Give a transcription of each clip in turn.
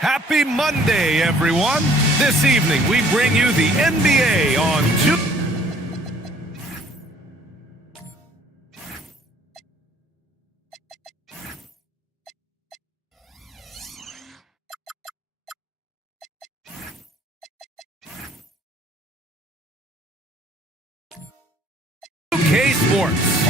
Happy Monday, everyone. This evening, we bring you the NBA on K Sports.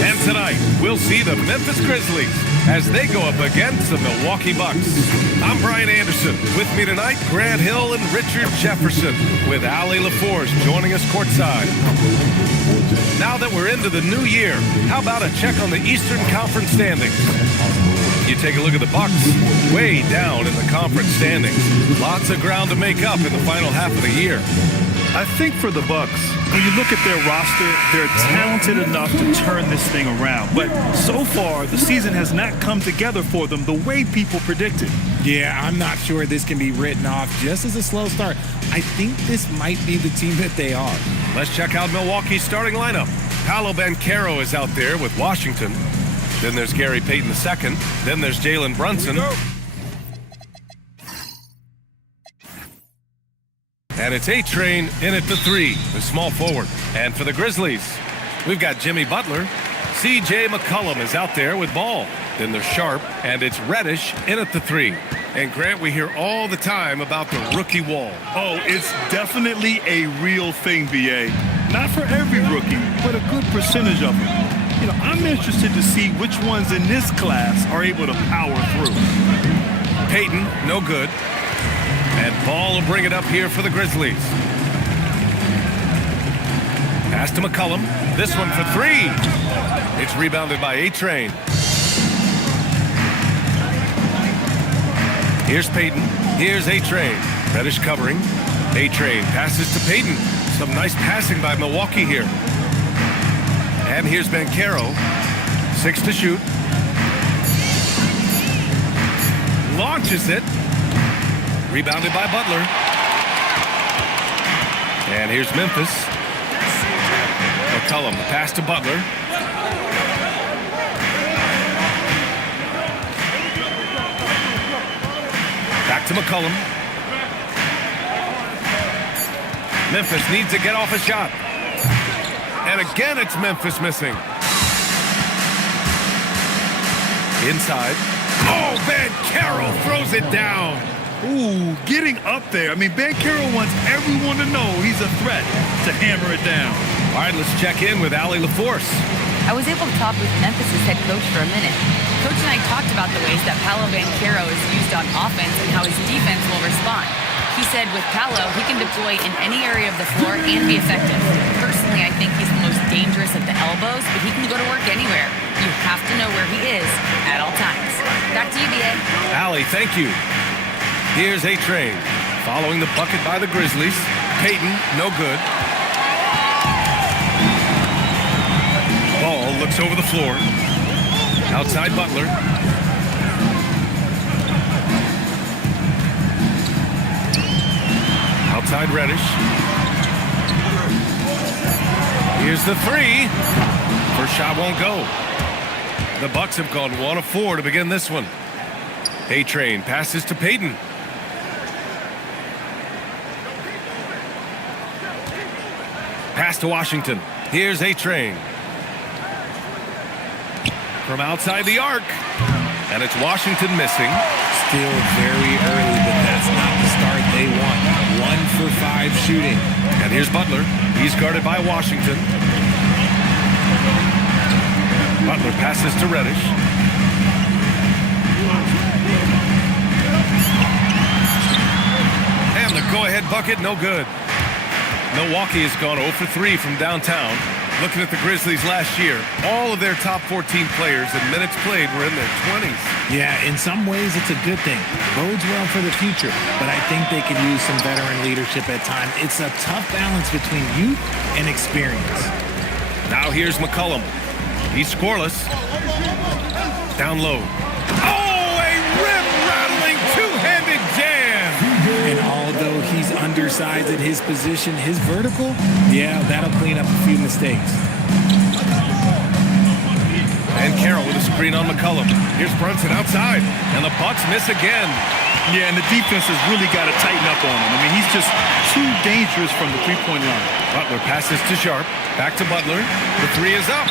And tonight, we'll see the Memphis Grizzlies as they go up against the Milwaukee Bucks. I'm Brian Anderson. With me tonight, Grant Hill and Richard Jefferson, with Allie LaForce joining us courtside. Now that we're into the new year, how about a check on the Eastern Conference standings? You take a look at the Bucks, way down in the conference standings. Lots of ground to make up in the final half of the year. I think for the Bucks, when you look at their roster, they're talented enough to turn this thing around. But so far, the season has not come together for them the way people predicted. Yeah, I'm not sure this can be written off just as a slow start. I think this might be the team that they are. Let's check out Milwaukee's starting lineup. Paolo Banchero is out there with Washington. Then there's Gary Payton II. Then there's Jalen Brunson. And it's A-Train in at the 3, the small forward. And for the Grizzlies, we've got Jimmy Butler. C.J. McCollum is out there with Ball. Then there's Sharp, and it's Reddish in at the 3. And Grant, we hear all the time about the rookie wall. Oh, it's definitely a real thing, B.A. Not for every rookie, but a good percentage of them. You know, I'm interested to see which ones in this class are able to power through. Payton, no good. And Ball will bring it up here for the Grizzlies. Pass to McCollum. This one for 3. It's rebounded by A-Train. Here's Payton. Here's A-Train. Reddish covering. A-Train passes to Payton. Some nice passing by Milwaukee here. And here's Banchero. 6 to shoot. Launches it. Rebounded by Butler. And here's Memphis. McCollum, the pass to Butler. Back to McCollum. Memphis needs to get off a shot. And again, it's Memphis missing. Inside. Oh, Banchero throws it down. Ooh, getting up there. I mean, Banchero wants everyone to know he's a threat to hammer it down. All right, let's check in with Allie LaForce. I was able to talk with Memphis' head coach for a minute. Coach and I talked about the ways that Paolo Banchero is used on offense and how his defense will respond. He said with Paolo, he can deploy in any area of the floor and be effective. Personally, I think he's the most dangerous at the elbows, but he can go to work anywhere. You have to know where he is at all times. Back to you, B.A. Allie, thank you. Here's A-Train. Following the bucket by the Grizzlies. Payton, no good. Ball looks over the floor. Outside Butler. Outside Reddish. Here's the 3. First shot won't go. The Bucks have gone 1 of 4 to begin this one. A-Train passes to Payton. Pass to Washington. Here's A-Train. From outside the arc. And it's Washington missing. Still very early, but that's not the start they want. 1 for 5 shooting. And here's Butler. He's guarded by Washington. Butler passes to Reddish. And the go-ahead bucket, no good. Milwaukee has gone 0 for 3 from downtown. Looking at the Grizzlies last year, all of their top 14 players and minutes played were in their 20s. Yeah, in some ways it's a good thing. Bodes well for the future, but I think they could use some veteran leadership at times. It's a tough balance between youth and experience. Now here's McCollum. He's scoreless. Down low. Oh, a rim-rattling two-handed jam! And although he's undersized at his position, his vertical, yeah, that'll clean up a few mistakes. And Carroll with a screen on McCollum. Here's Brunson outside, and the Bucks miss again. Yeah, and the defense has really got to tighten up on him. I mean, he's just too dangerous from the three-point line. Butler passes to Sharp. Back to Butler. The three is up.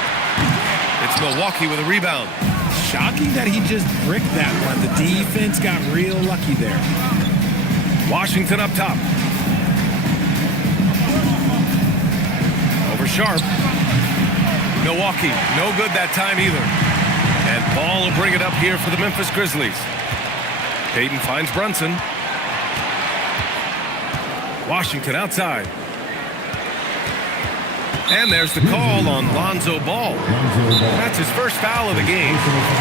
It's Milwaukee with a rebound. Shocking that he just bricked that one. The defense got real lucky there. Washington up top. Over Sharp. Milwaukee, no good that time either. And Ball will bring it up here for the Memphis Grizzlies. Payton finds Brunson. Washington outside. And there's the call on Lonzo Ball. That's his first foul of the game.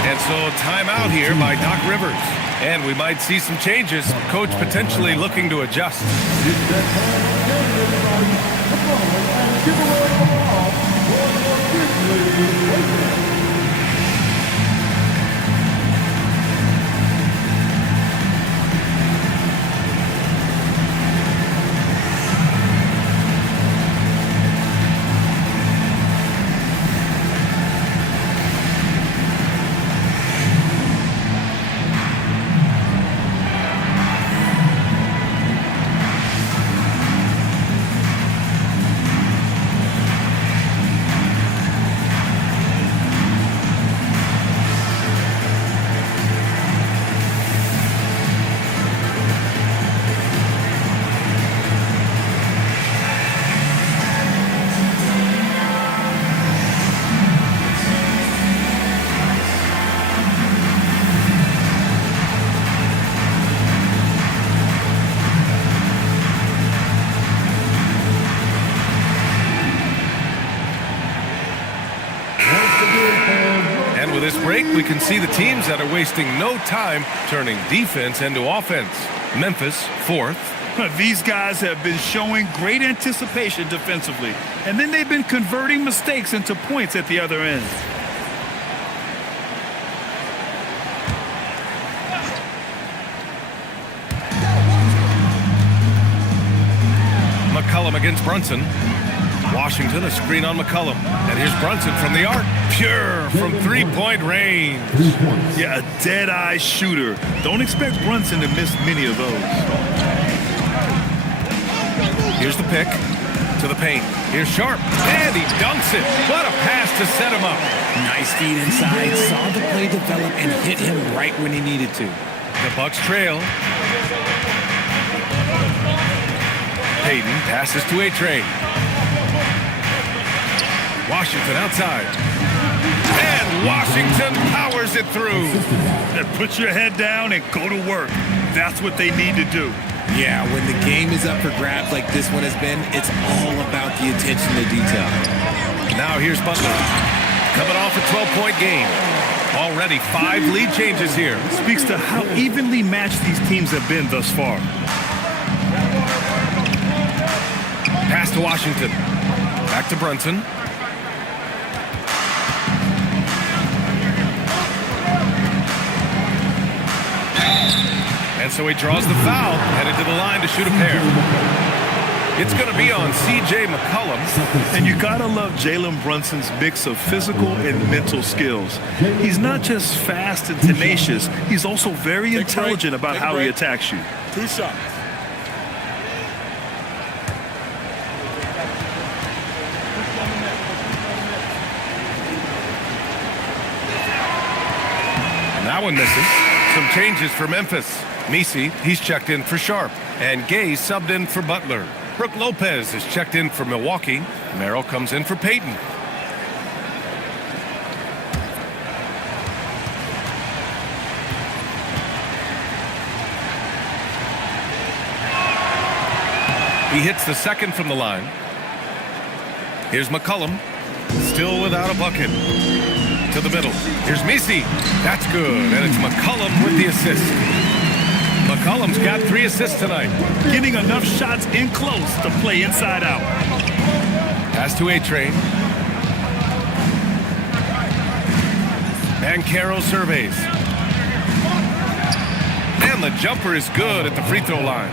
And so timeout here by Doc Rivers. And we might see some changes. Coach potentially looking to adjust. And with this break, we can see the teams that are wasting no time turning defense into offense. Memphis, fourth. These guys have been showing great anticipation defensively, and then they've been converting mistakes into points at the other end. McCollum against Brunson. Washington, a screen on McCollum. And here's Brunson from the arc. Pure from three-point range. Yeah, a dead-eye shooter. Don't expect Brunson to miss many of those. Here's the pick to the paint. Here's Sharp. And he dunks it. What a pass to set him up. Nice feed inside. Saw the play develop and hit him right when he needed to. The Bucks trail. Payton passes to A-Train. Washington outside. And Washington powers it through. Put your head down and go to work. That's what they need to do. Yeah, when the game is up for grabs like this one has been, it's all about the attention to detail. Now here's Butler. Coming off a 12-point game. Already 5 lead changes here. Speaks to how evenly matched these teams have been thus far. Pass to Washington. Back to Brunson. And so he draws the foul, headed to the line to shoot a pair. It's going to be on C.J. McCollum. And you got to love Jalen Brunson's mix of physical and mental skills. He's not just fast and tenacious, he's also very intelligent about how he attacks you. 2 shots. And that one misses. Some changes for Memphis. Messi, he's checked in for Sharp. And Gay subbed in for Butler. Brook Lopez is checked in for Milwaukee. Merrill comes in for Payton. He hits the second from the line. Here's McCollum. Still without a bucket. To the middle. Here's Messi. That's good. And it's McCollum with the assist. McCollum's got 3 assists tonight. Getting enough shots in close to play inside out. Pass to A-Train. Banchero surveys. And the jumper is good at the free throw line.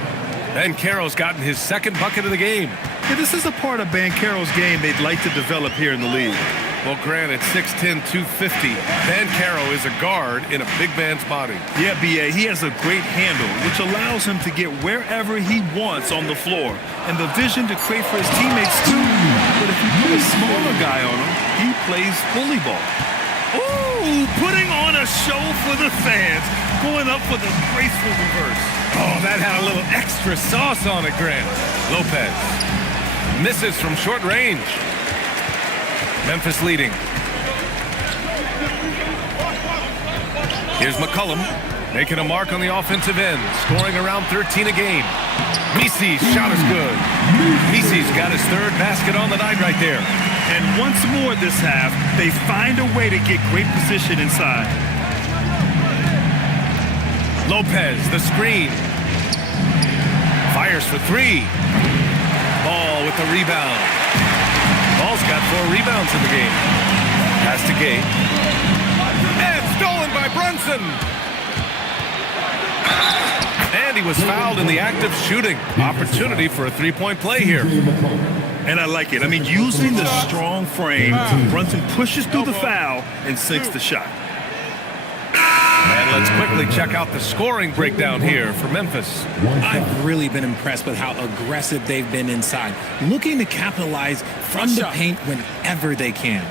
Banchero's gotten his 2nd bucket of the game. Yeah, this is a part of Banchero's game they'd like to develop here in the league. Well, granted, 6'10", 250. Bancaro is a guard in a big man's body. Yeah, B.A., he has a great handle, which allows him to get wherever he wants on the floor, and the vision to create for his teammates, too. But if you put a smaller guy on him, he plays bully ball. Ooh, putting on a show for the fans, going up for the graceful reverse. Oh, that had a little extra sauce on it, Grant. Lopez misses from short range. Memphis leading. Here's McCollum making a mark on the offensive end, scoring around 13 a game. Misi's shot is good. Misi's got his third basket on the night right there. And once more this half, they find a way to get great position inside. Lopez, the screen. Fires for three. Ball with the rebound. Ball's got 4 rebounds in the game. Pass to Gay. And stolen by Brunson. And he was fouled in the act of shooting. Opportunity for a three-point play here. And I like it. I mean, using the strong frame, Brunson pushes through the foul and sinks the shot. And let's quickly check out the scoring breakdown here for Memphis. I've really been impressed with how aggressive they've been inside, looking to capitalize from the paint whenever they can.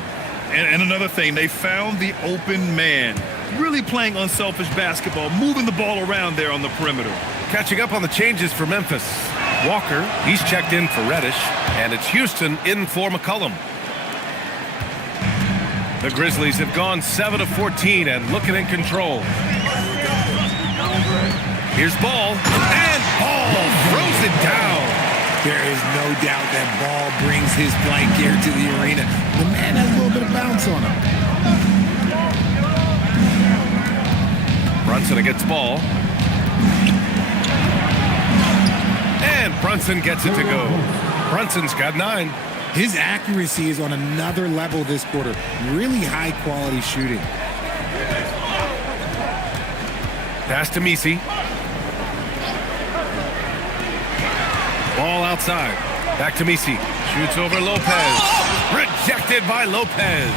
And another thing, they found the open man, really playing unselfish basketball, moving the ball around there on the perimeter. Catching up on the changes for Memphis. Walker, he's checked in for Reddish, and it's Houston in for McCollum. The Grizzlies have gone 7 of 14 and looking in control. Here's Ball, and Ball throws it down. There is no doubt that Ball brings his blank gear to the arena. The man has a little bit of bounce on him. Brunson against Ball. And Brunson gets it to go. Brunson's got 9. His accuracy is on another level this quarter. Really high-quality shooting. Pass to Misi. Ball outside. Back to Misi. Shoots over Lopez. Rejected by Lopez.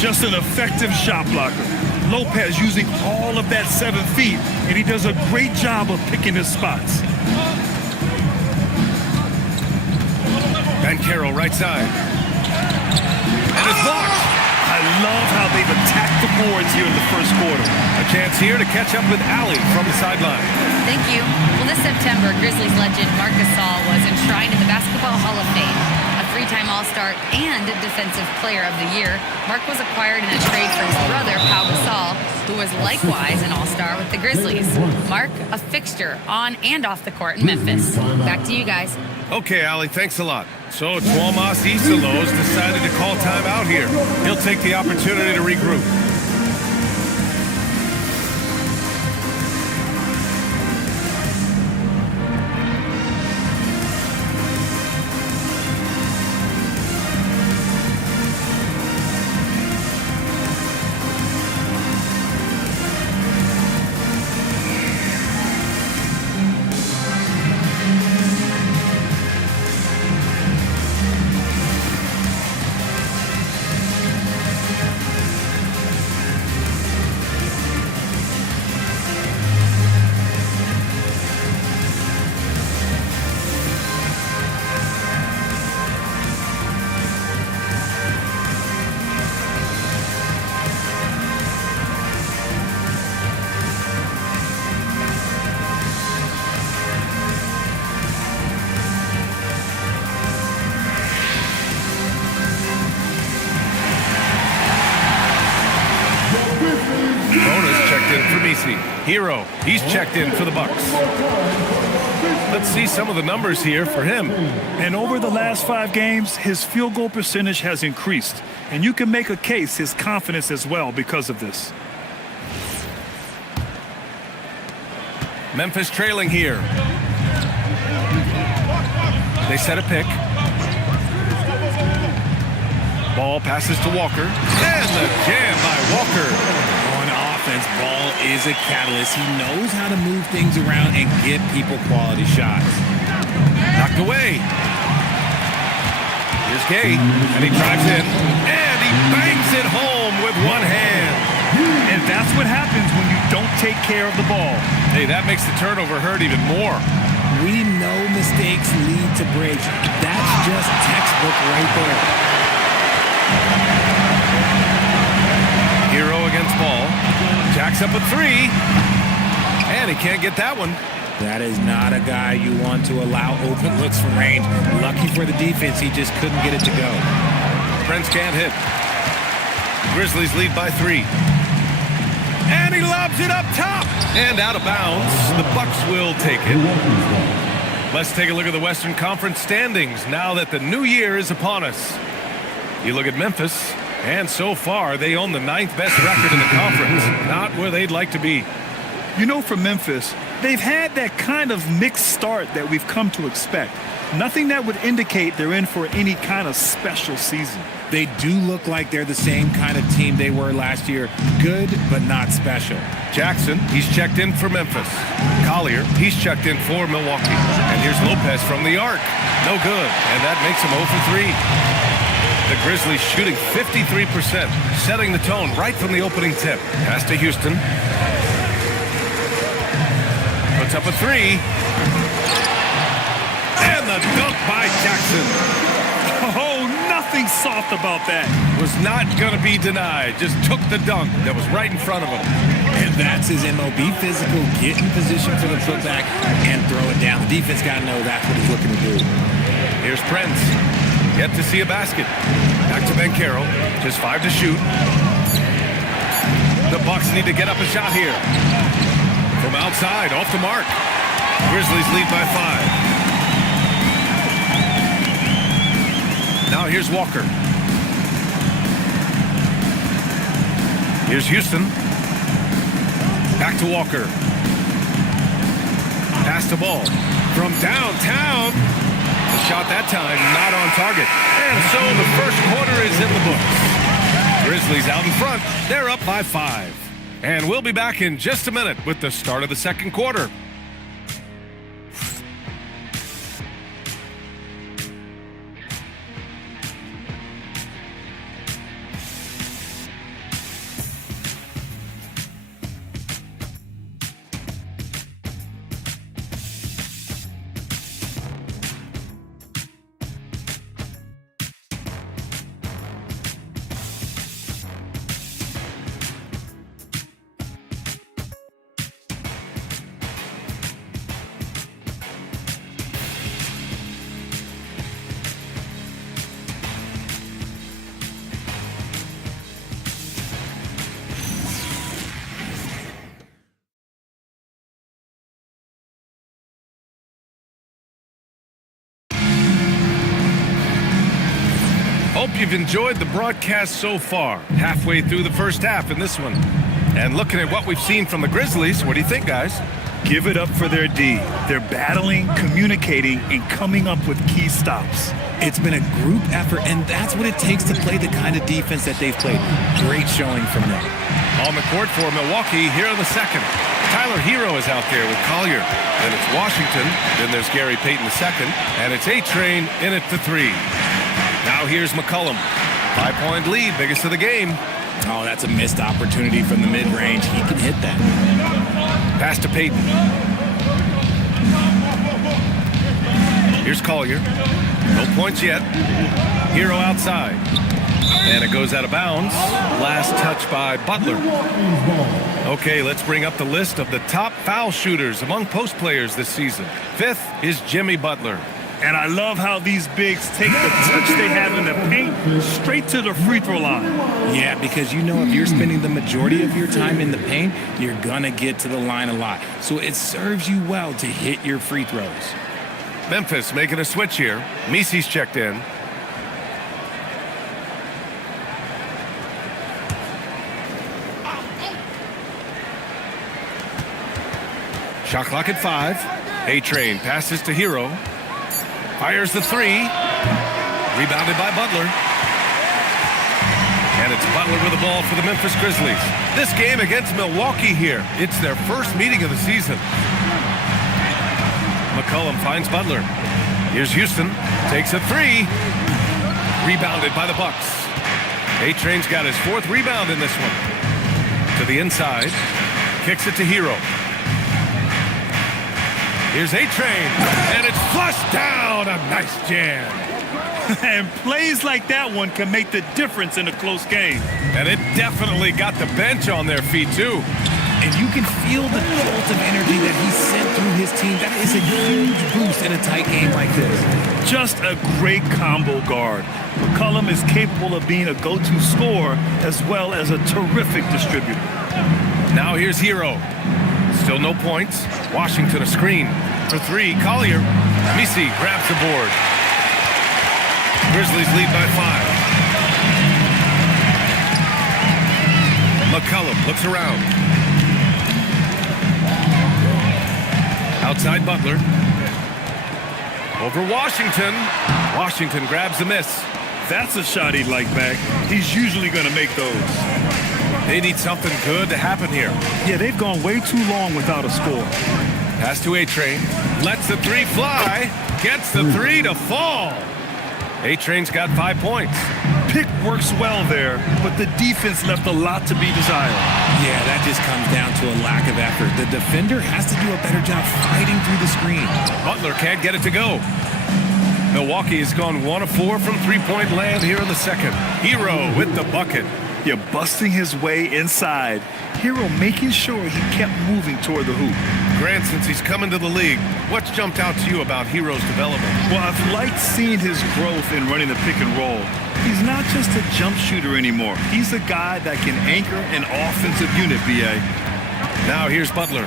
Just an effective shot blocker. Lopez using all of that 7 feet, and he does a great job of picking his spots. Bancaro right side. And it's blocked. I love how they've attacked the boards here in the first quarter. A chance here to catch up with Allie from the sideline. Thank you. Well, this September, Grizzlies legend Marc Gasol was enshrined in the Basketball Hall of Fame. A 3-time All-Star and Defensive Player of the Year, Marc was acquired in a trade for his brother, Pau Gasol, who was likewise an All-Star with the Grizzlies. Marc, a fixture on and off the court in Memphis. Back to you guys. Okay, Allie, thanks a lot. So Tuomas Isalos decided to call time out here. He'll take the opportunity to regroup. Hero, he's checked in for the Bucks. Let's see some of the numbers here for him. And over the last 5 games, his field goal percentage has increased. And you can make a case his confidence as well because of this. Memphis trailing here. They set a pick. Ball passes to Walker. And the jam by Walker. Ball is a catalyst. He knows how to move things around and give people quality shots. Knocked away. Here's Gay, and he drives in, and he he bangs it home with one hand. And that's what happens when you don't take care of the ball. Hey, that makes the turnover hurt even more. We know mistakes lead to breaks. That's just textbook right there. Hero against ball. Jacks up a three. And he can't get that one. That is not a guy you want to allow open looks from range. Lucky for the defense, he just couldn't get it to go. Prince can't hit. Grizzlies lead by 3. And he lobs it up top. And out of bounds. The Bucks will take it. Let's take a look at the Western Conference standings now that the new year is upon us. You look at Memphis, and so far they own the 9th best record in the conference. Not where they'd like to be. You know, for Memphis, they've had that kind of mixed start that we've come to expect. Nothing that would indicate they're in for any kind of special season. They do look like they're the same kind of team they were last year. Good, but not special. Jackson, he's checked in for Memphis. Collier, he's checked in for Milwaukee. And here's Lopez from the arc. No good, and that makes him 0 for 3. The Grizzlies shooting 53%, setting the tone right from the opening tip. Pass to Houston. Puts up a 3. And the dunk by Jackson. Oh, nothing soft about that. Was not going to be denied. Just took the dunk that was right in front of him. And that's his MO. Be physical, get in position for the putback, and throw it down. The defense got to know that's what he's looking to do. Here's Prince. Yet to see a basket. Back to Banchero. Just 5 to shoot. The Bucks need to get up a shot here. From outside, off the mark. Grizzlies lead by 5. Now here's Walker. Here's Houston. Back to Walker. Pass the ball. From downtown. The shot that time not on target. And so the first quarter is in the books. Grizzlies out in front. They're up by 5. And we'll be back in just a minute with the start of the second quarter. Hope you've enjoyed the broadcast so far. Halfway through the first half in this one. And looking at what we've seen from the Grizzlies, what do you think, guys? Give it up for their D. They're battling, communicating, and coming up with key stops. It's been a group effort, and that's what it takes to play the kind of defense that they've played. Great showing from them. On the court for Milwaukee here in the second. Tyler Hero is out there with Collier. Then it's Washington. Then there's Gary Payton II. And it's A-Train in it for 3. Now here's McCollum. 5-point lead, biggest of the game. Oh, that's a missed opportunity from the mid-range. He can hit that. Pass to Payton. Here's Collier. No points yet. Hero outside. And it goes out of bounds. Last touch by Butler. Okay, let's bring up the list of the top foul shooters among post players this season. 5th is Jimmy Butler. And I love how these bigs take the touch they have in the paint straight to the free throw line. Yeah, because you know if you're spending the majority of your time in the paint, you're going to get to the line a lot. So it serves you well to hit your free throws. Memphis making a switch here. Misi's checked in. Shot clock at 5. A-Train passes to Hero. Fires the 3. Rebounded by Butler. And it's Butler with the ball for the Memphis Grizzlies. This game against Milwaukee here. It's their first meeting of the season. McCollum finds Butler. Here's Houston. Takes a 3. Rebounded by the Bucks. A-Train's got his 4th rebound in this one. To the inside. Kicks it to Hero. Here's A-Train. And it's flushed down. A nice jam. And plays like that one can make the difference in a close game. And it definitely got the bench on their feet, too. And you can feel the jolt of energy that he sent through his team. That is a huge boost in a tight game like this. Just a great combo guard. McCollum is capable of being a go-to scorer as well as a terrific distributor. Now here's Hero. Still no points. Washington a screen. For 3, Collier. Misi grabs the board. Grizzlies lead by 5. McCollum looks around. Outside Butler. Over Washington. Washington grabs the miss. That's a shot he'd like back. He's usually going to make those. They need something good to happen here. Yeah, they've gone way too long without a score. Pass to A-Train. Lets the 3 fly. Gets the 3 to fall. A-Train's got 5 points. Pick works well there, but the defense left a lot to be desired. Yeah, that just comes down to a lack of effort. The defender has to do a better job fighting through the screen. Butler can't get it to go. Milwaukee has gone 1 of 4 from three-point land here in the second. Hero with the bucket. Yeah, busting his way inside. Hero making sure he kept moving toward the hoop. Grant, since he's come into the league, what's jumped out to you about Hero's development? Well, I've liked seeing his growth in running the pick and roll. He's not just a jump shooter anymore. He's a guy that can anchor an offensive unit, B.A. Now here's Butler,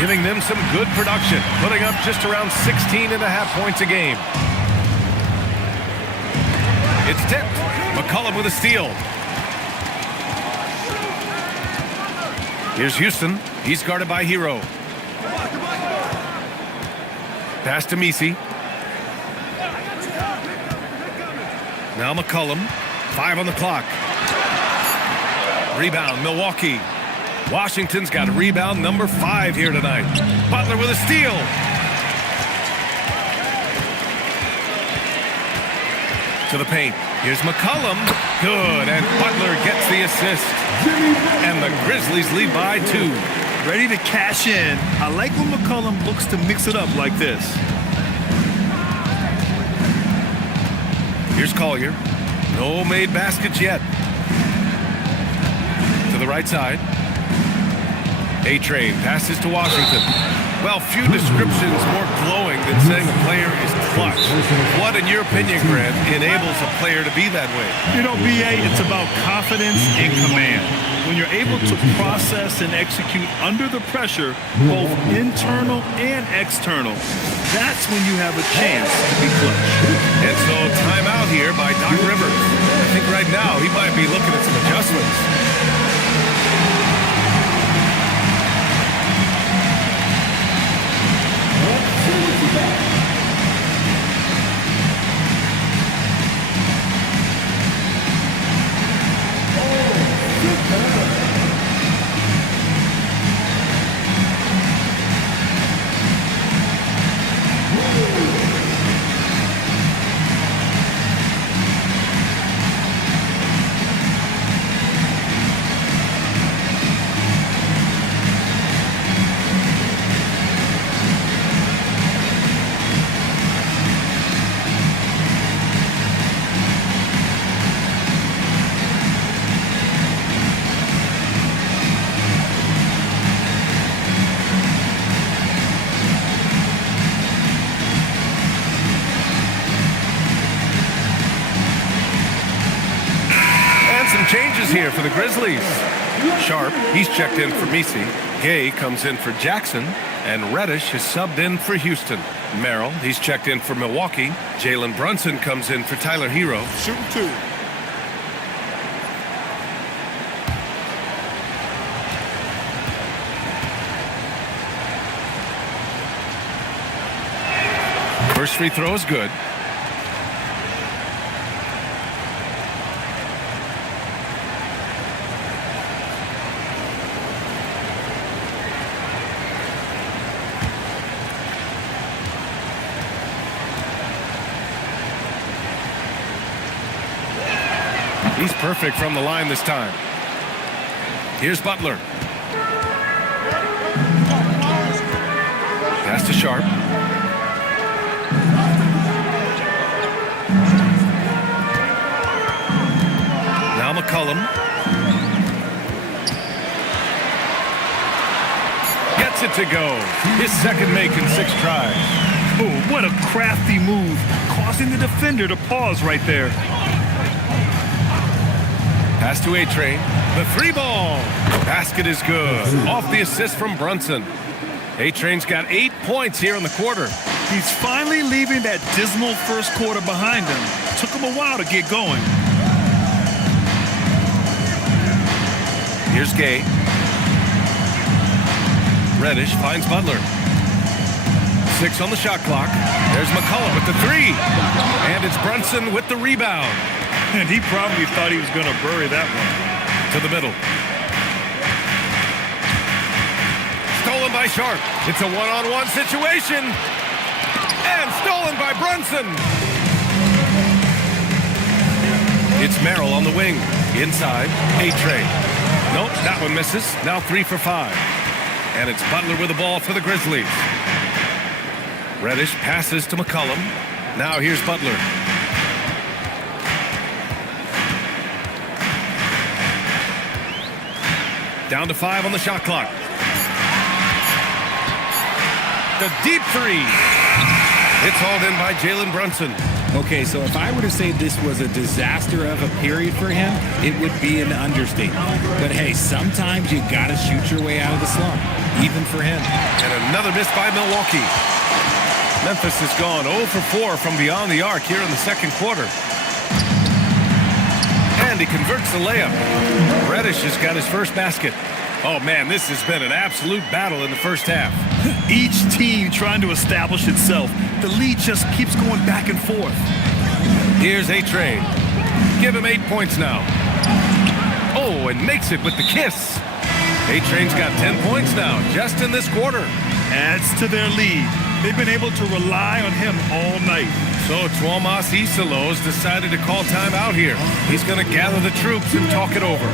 giving them some good production, putting up just around 16.5 points a game. It's tipped. McCollum with a steal. Here's Houston. He's guarded by Hero. Pass to Misi. Now McCollum. 5 on the clock. Rebound, Milwaukee. Washington's got rebound number 5 here tonight. Butler with a steal. To the paint. Here's McCollum. Good, and Butler gets the assist. And the Grizzlies lead by 2. Ready to cash in. I like when McCollum looks to mix it up like this. Here's Collier. No made baskets yet. To the right side. A-Train passes to Washington. Well, few descriptions more glowing than saying a player is clutch. What, in your opinion, Grant, enables a player to be that way? You know, B.A., it's about confidence and command. When you're able to process and execute under the pressure, both internal and external, that's when you have a chance to be clutch. And so, timeout here by Doc Rivers. I think right now he might be looking at some adjustments. Changes here for the Grizzlies. Sharp, he's checked in for Misi. Gay comes in for Jackson. And Reddish is subbed in for Houston. Merrill, he's checked in for Milwaukee. Jalen Brunson comes in for Tyler Hero. Shooting 2. First free throw is good. He's perfect from the line this time. Here's Butler. Pass to Sharp. Now McCollum. Gets it to go. His second make in 6 tries. Oh, what a crafty move, causing the defender to pause right there. Pass to A-Train. The 3-ball. Basket is good. Off the assist from Brunson. A-Train's got 8 points here in the quarter. He's finally leaving that dismal first quarter behind him. Took him a while to get going. Here's Gay. Reddish finds Butler. 6 on the shot clock. There's McCullough with the 3. And it's Brunson with the rebound. And he probably thought he was going to bury that one. To the middle. Stolen by Sharp. It's a one-on-one situation. And stolen by Brunson. It's Merrill on the wing. Inside, A-Train. Nope, that one misses. Now 3 for 5. And it's Butler with the ball for the Grizzlies. Reddish passes to McCollum. Now here's Butler. Down to 5 on the shot clock. The deep 3. It's hauled in by Jalen Brunson. Okay, so if I were to say this was a disaster of a period for him, it would be an understatement. But hey, sometimes you gotta shoot your way out of the slump, even for him. And another miss by Milwaukee. Memphis has gone 0 for 4 from beyond the arc here in the second quarter. And he converts the layup. Reddish has got his first basket. Oh man, this has been an absolute battle in the first half. Each team trying to establish itself. The lead just keeps going back and forth. Here's A-Train. Give him 8 points now. Oh, and makes it with the kiss. A-Train's got 10 points now, just in this quarter. Adds to their lead. They've been able to rely on him all night. So Tuomas Isalos decided to call time out here. He's going to gather the troops and talk it over.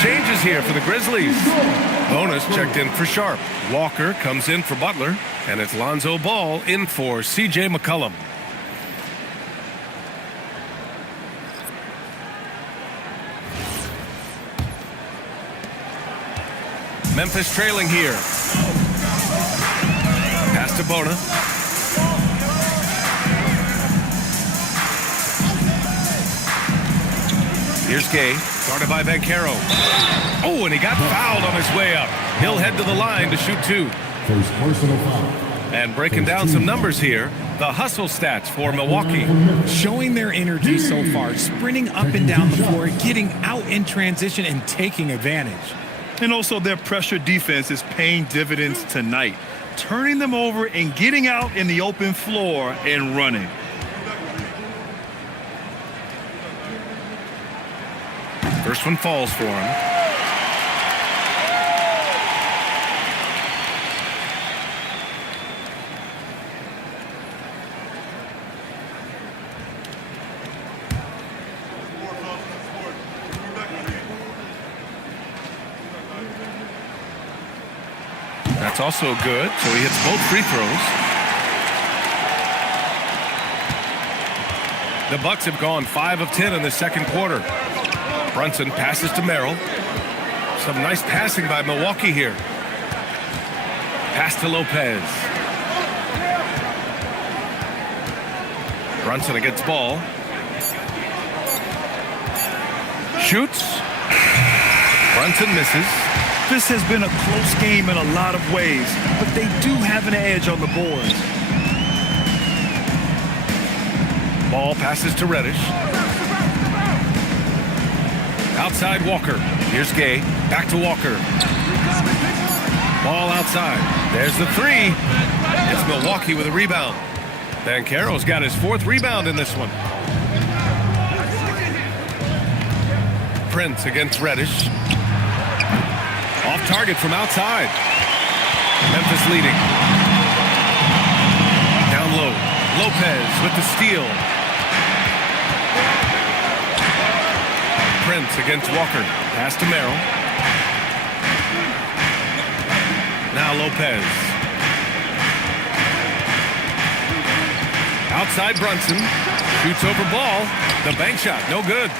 Changes here for the Grizzlies. Bonus checked in for Sharp. Walker comes in for Butler. And it's Lonzo Ball in for C.J. McCollum. Memphis trailing here. Pass to Bona. Here's Gay, guarded by Banchero. Oh, and he got fouled on his way up. He'll head to the line to shoot 2. First personal foul. And breaking down some numbers here, the hustle stats for Milwaukee. Showing their energy so far, sprinting up and down the floor, getting out in transition and taking advantage. And also their pressure defense is paying dividends tonight, turning them over and getting out in the open floor and running. First one falls for him. That's also good, so he hits both free throws. The Bucks have gone 5 of 10 in the second quarter. Brunson passes to Merrill. Some nice passing by Milwaukee here. Pass to Lopez. Brunson against ball. Shoots. Brunson misses. This has been a close game in a lot of ways, but they do have an edge on the boards. Ball passes to Reddish. Outside Walker. Here's Gay. Back to Walker. Ball outside. There's the three. It's Milwaukee with a rebound. Banchero's got his 4th rebound in this one. Prince against Reddish. Off target from outside. Memphis leading. Down low. Lopez with the steal. Prince against Walker. Pass to Merrill. Now Lopez. Outside Brunson. Shoots over ball. The bank shot, no good.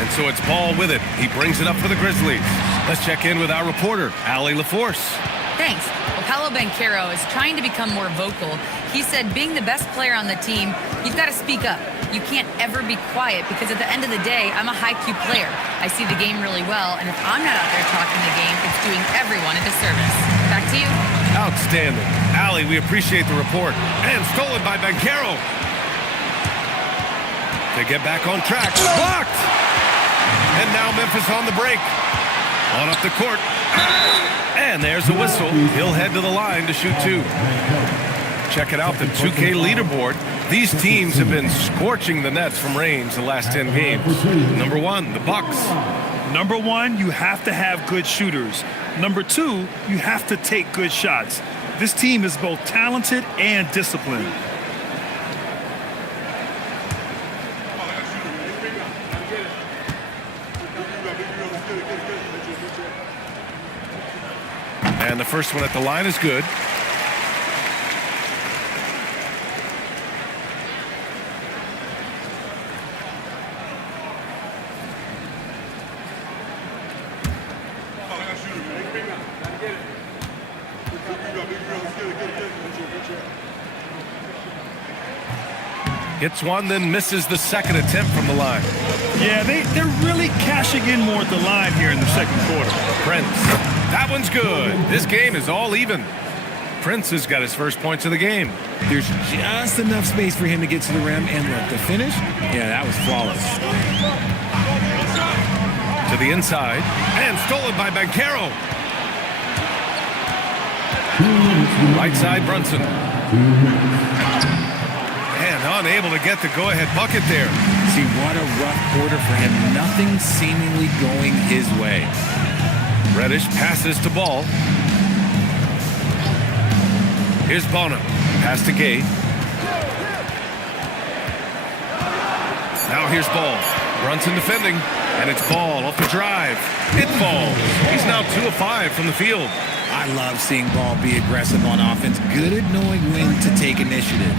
And so it's Ball with it. He brings it up for the Grizzlies. Let's check in with our reporter, Allie LaForce. Thanks. Well, Paolo Banchero is trying to become more vocal. He said being the best player on the team, you've got to speak up. You can't ever be quiet because at the end of the day, I'm a high-Q player. I see the game really well, and if I'm not out there talking the game, it's doing everyone a disservice. Back to you. Outstanding. Allie, we appreciate the report. And stolen by Banchero. To get back on track. Blocked! And now Memphis on the break. On up the court. And there's a whistle. He'll head to the line to shoot 2. Check it out, the 2K leaderboard. These teams have been scorching the nets from range the last 10 games. Number 1, the Bucks. Number 1, you have to have good shooters. Number 2, you have to take good shots. This team is both talented and disciplined. And the first one at the line is good. Hits one, then misses the second attempt from the line. Yeah, they're really cashing in more at the line here in the second quarter. Prince. That one's good. This game is all even. Prince has got his first points of the game. There's just enough space for him to get to the rim, and the finish, yeah, that was flawless. To the inside, and stolen by Banchero. Right side, Brunson. And unable to get the go-ahead bucket there. See, what a rough quarter for him. Nothing seemingly going his way. Reddish passes to Ball. Here's Bonham. Pass to Gay. Now here's Ball. Brunson defending. And it's Ball off the drive. It falls. He's now 2 of 5 from the field. I love seeing Ball be aggressive on offense. Good at knowing when to take initiative.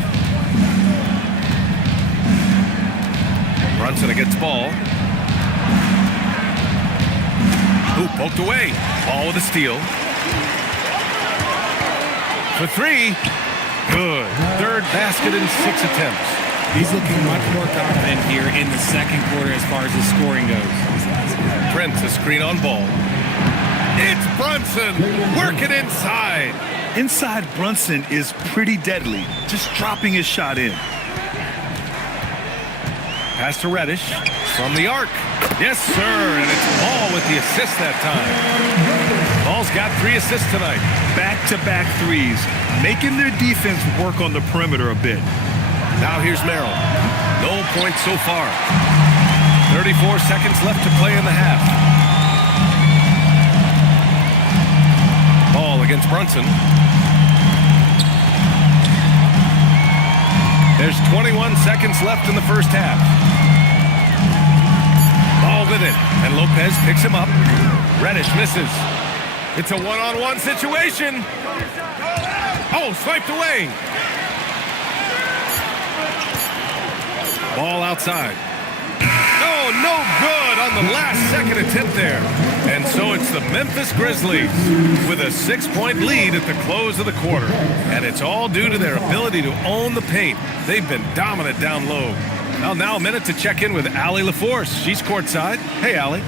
Brunson against Ball. Ooh, poked away. Ball with a steal. For 3. Good. Third basket in 6 attempts. He's looking much more confident here in the second quarter as far as the scoring goes. Prince, a screen on Ball. It's Brunson working inside. Inside Brunson is pretty deadly, just dropping his shot in. Pass to Reddish from the arc. Yes, sir, and it's Ball with the assist that time. Ball's got 3 assists tonight. Back-to-back threes, making their defense work on the perimeter a bit. Now here's Merrill. No points so far. 34 seconds left to play in the half. Ball against Brunson. There's 21 seconds left in the first half. Ball with it, and Lopez picks him up. Reddish misses. It's a one-on-one situation. Oh, swiped away. outside. Oh, no good on the last second attempt there. And so it's the Memphis Grizzlies with a 6-point lead at the close of the quarter. And it's all due to their ability to own the paint. They've been dominant down low. Well, now a minute to check in with Allie LaForce. She's courtside. Hey, Allie.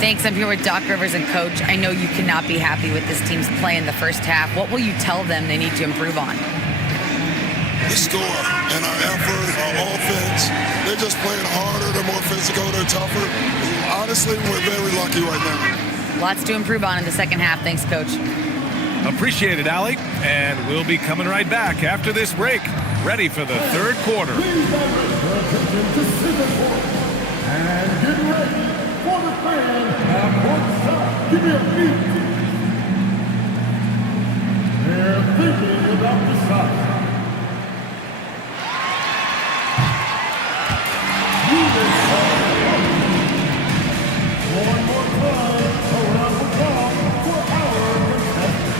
Thanks. I'm here with Doc Rivers and Coach. I know you cannot be happy with this team's play in the first half. What will you tell them they need to improve on? The score and our effort, our offense, they're just playing harder, they're more physical, they're tougher. Honestly, we're very lucky right now. Lots to improve on in the second half. Thanks, Coach. Appreciate it, Allie. And we'll be coming right back after this break, ready for the third quarter. And get ready for the fan at courtside. Give me a beat. They're thinking about the side. One more time around the ball for our contestant.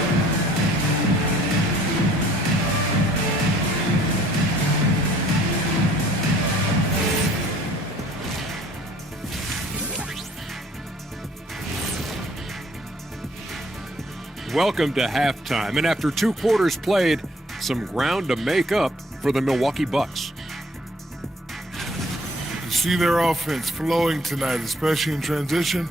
Welcome to halftime, and after 2 quarters played, some ground to make up for the Milwaukee Bucks. See their offense flowing tonight, especially in transition.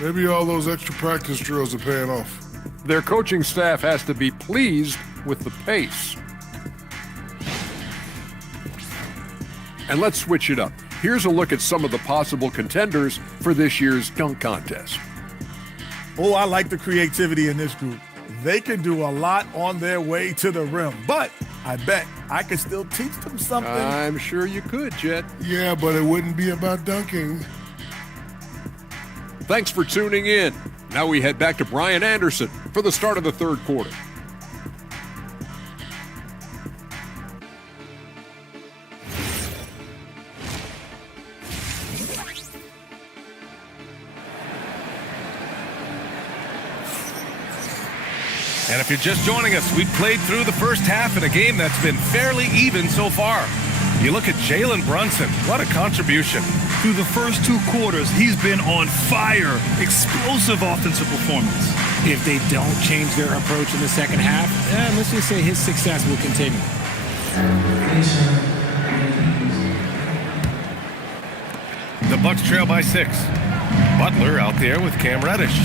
Maybe all those extra practice drills are paying off. Their coaching staff has to be pleased with the pace. And let's switch it up. Here's a look at some of the possible contenders for this year's dunk contest. Oh, I like the creativity in this group. They can do a lot on their way to the rim, but I bet I could still teach them something. I'm sure you could, Jet. Yeah, but it wouldn't be about dunking. Thanks for tuning in. Now we head back to Brian Anderson for the start of the third quarter. And if you're just joining us, we've played through the first half in a game that's been fairly even so far. You look at Jalen Brunson. What a contribution. Through the first 2 quarters, he's been on fire. Explosive offensive performance. If they don't change their approach in the second half, let's just say his success will continue. The Bucks trail by 6. Butler out there with Cam Reddish.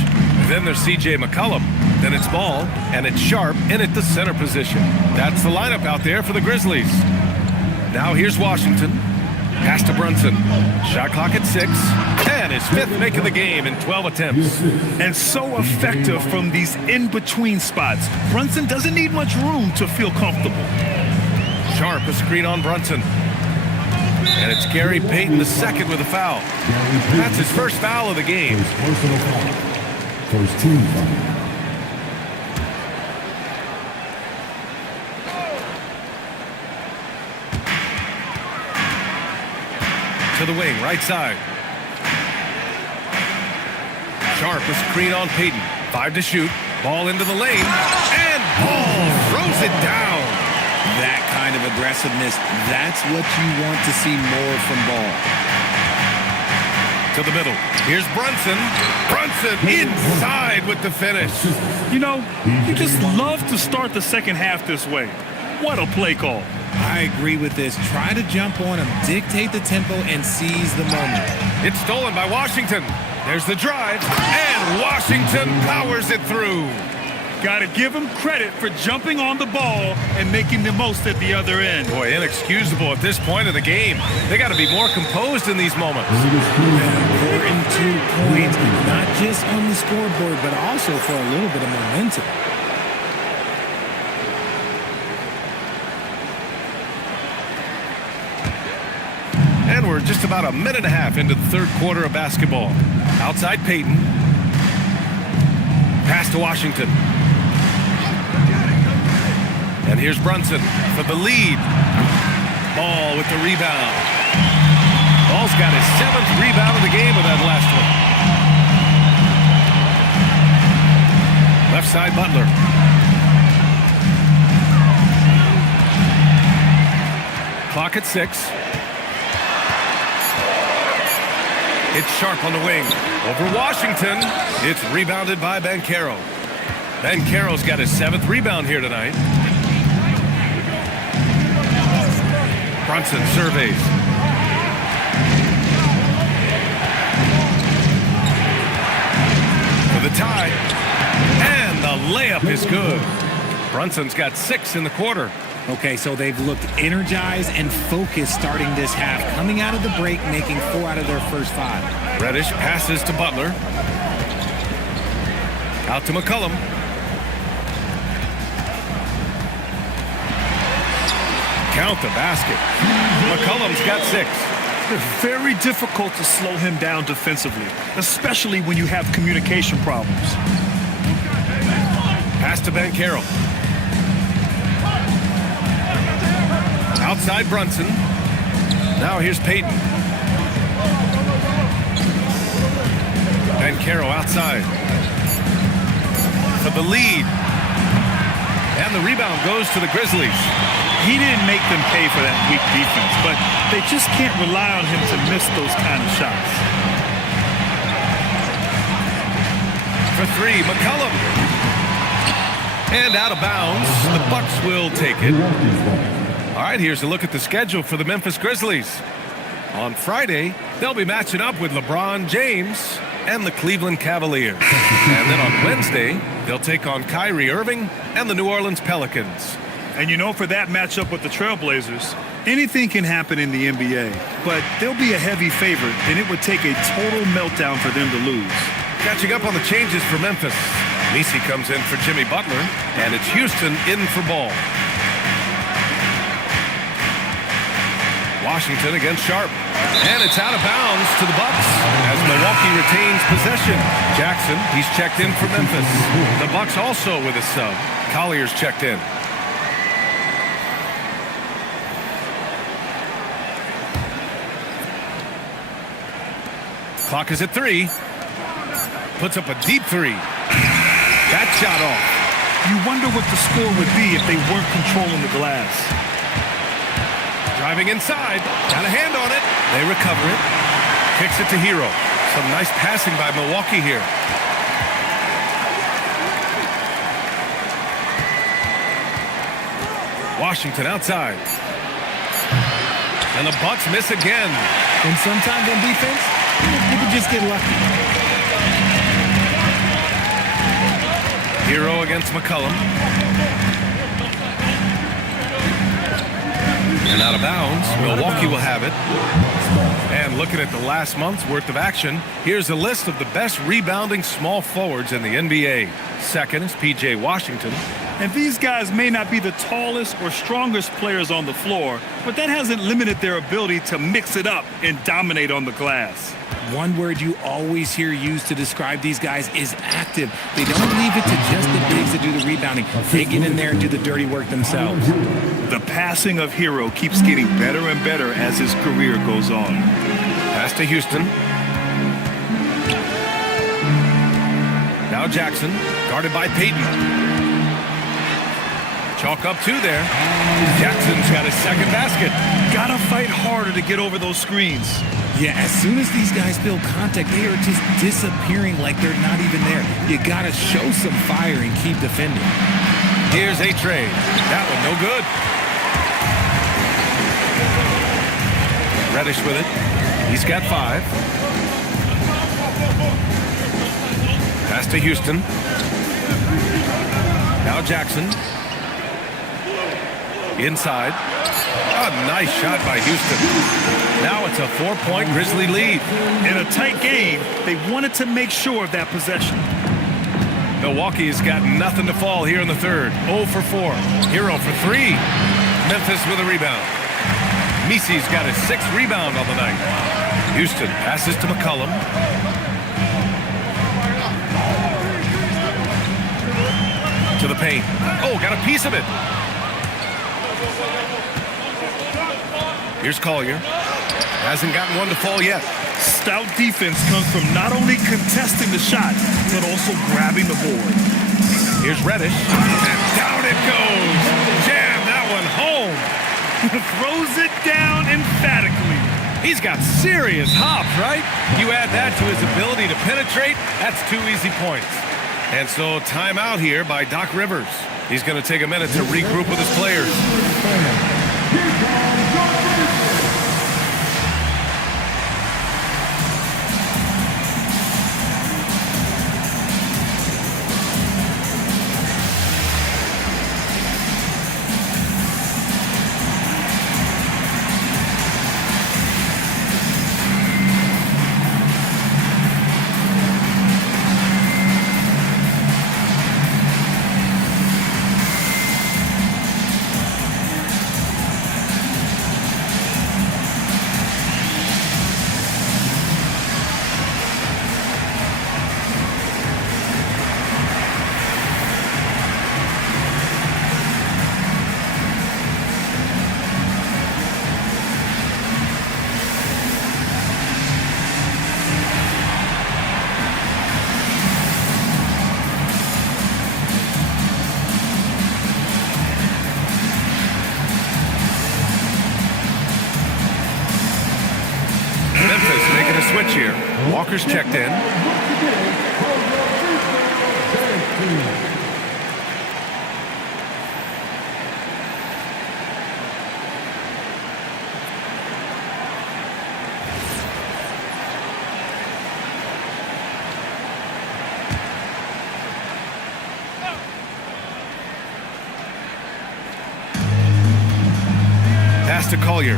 Then there's C.J. McCollum. Then it's Ball, and it's Sharp in at the center position. That's the lineup out there for the Grizzlies. Now here's Washington. Pass to Brunson. Shot clock at 6. And his 5th make of the game in 12 attempts. And so effective from these in-between spots. Brunson doesn't need much room to feel comfortable. Sharp, a screen on Brunson. And it's Gary Payton II with a foul. That's his first foul of the game. Personal foul. First team foul. To the wing, right side. Sharp, a screen on Payton. 5 to shoot. Ball into the lane. And Ball throws it down. That kind of aggressiveness, that's what you want to see more from Ball. To the middle. Here's Brunson. Brunson inside with the finish. You know, you just love to start the second half this way. What a play call. I agree with this. Try to jump on him, dictate the tempo, and seize the moment. It's stolen by Washington. There's the drive, and Washington powers it through. Got to give him credit for jumping on the ball and making the most at the other end. Boy, inexcusable at this point of the game. They got to be more composed in these moments. Important 2 points, not just on the scoreboard, but also for a little bit of momentum. And we're just about a minute and a half into the third quarter of basketball. Outside Payton. Pass to Washington. And here's Brunson for the lead. Ball with the rebound. Ball's got his 7th rebound of the game with that last one. Left side Butler. Clock at 6. It's Sharp on the wing. Over Washington. It's rebounded by Banchero. Banchero's got his 7th rebound here tonight. Brunson surveys. For the tie. And the layup is good. Brunson's got 6 in the quarter. Okay, so they've looked energized and focused starting this half, coming out of the break, making 4 out of their first 5. Reddish passes to Butler. Out to McCollum. Count the basket. McCollum's got 6. It's very difficult to slow him down defensively, especially when you have communication problems. Pass to Banchero. Outside Brunson. Now here's Payton. Banchero outside. For the lead. And the rebound goes to the Grizzlies. He didn't make them pay for that weak defense, but they just can't rely on him to miss those kind of shots. For 3, McCollum. And out of bounds. The Bucks will take it. All right, here's a look at the schedule for the Memphis Grizzlies. On Friday, they'll be matching up with LeBron James and the Cleveland Cavaliers. And then on Wednesday, they'll take on Kyrie Irving and the New Orleans Pelicans. And you know, for that matchup with the Trailblazers, anything can happen in the NBA, but they'll be a heavy favorite, and it would take a total meltdown for them to lose. Catching up on the changes for Memphis. Messi comes in for Jimmy Butler, and it's Houston in for Ball. Washington against Sharp. And it's out of bounds to the Bucks as Milwaukee retains possession. Jackson, he's checked in for Memphis. The Bucks also with a sub. Collier's checked in. Clock is at 3. Puts up a deep 3. That shot off. You wonder what the score would be if they weren't controlling the glass. Driving inside. Got a hand on it. They recover it. Kicks it to Hero. Some nice passing by Milwaukee here. Washington outside. And the Bucks miss again. And sometimes on defense, you can just get lucky. Hero against McCollum. And out of bounds. Milwaukee will have it. And looking at the last month's worth of action, here's a list of the best rebounding small forwards in the NBA. Second is P.J. Washington. And these guys may not be the tallest or strongest players on the floor, but that hasn't limited their ability to mix it up and dominate on the glass. One word you always hear used to describe these guys is active. They don't leave it to just the bigs to do the rebounding. They get in there and do the dirty work themselves. The passing of Hero keeps getting better and better as his career goes on. Pass to Houston. Now Jackson, guarded by Payton. Chalk up 2 there. Jackson's got his second basket. Gotta fight harder to get over those screens. Yeah, as soon as these guys feel contact, they are just disappearing like they're not even there. You gotta show some fire and keep defending. Here's a trade. That one no good. Reddish with it. He's got 5. Pass to Houston. Now Jackson. Inside. A nice shot by Houston. Now it's a 4-point Grizzly lead. In a tight game, they wanted to make sure of that possession. Milwaukee's got nothing to fall here in the third. 0 for 4. Hero for 3. Memphis with a rebound. Messi's got his 6th rebound on the night. Houston passes to McCollum. To the paint. Oh, got a piece of it. Here's Collier. Hasn't gotten one to fall yet. Stout defense comes from not only contesting the shot, but also grabbing the board. Here's Reddish. And down it goes. Jam that one home. Throws it down emphatically. He's got serious hops, right? You add that to his ability to penetrate, that's 2 easy points. And so timeout here by Doc Rivers. He's going to take a minute to regroup with his players. Switch here. Walker's checked in. Pass to Collier.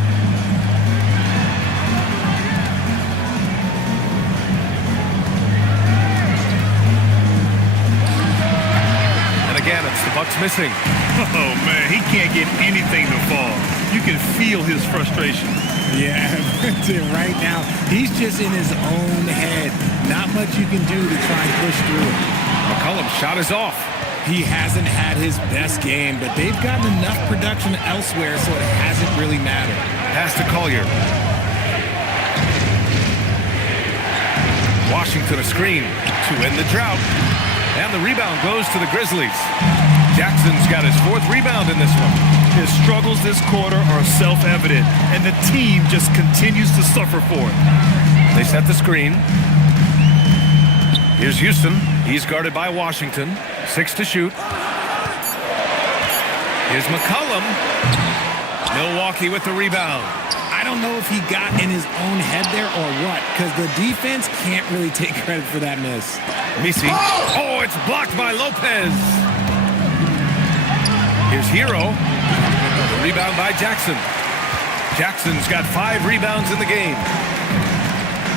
It's the Bucks missing. Oh, man, he can't get anything to fall. You can feel his frustration. Yeah, right now, he's just in his own head. Not much you can do to try and push through it. McCollum's shot is off. He hasn't had his best game, but they've gotten enough production elsewhere, so it hasn't really mattered. Pass to Collier. Washington a screen to end the drought. And the rebound goes to the Grizzlies. Jackson's got his 4th rebound in this one. His struggles this quarter are self-evident, and the team just continues to suffer for it. They set the screen. Here's Houston. He's guarded by Washington. 6 to shoot. Here's McCollum. Milwaukee with the rebound. I don't know if he got in his own head there or what, because the defense can't really take credit for that miss. Misi. Oh, it's blocked by Lopez. Here's Hero. The rebound by Jackson. Jackson's got 5 rebounds in the game.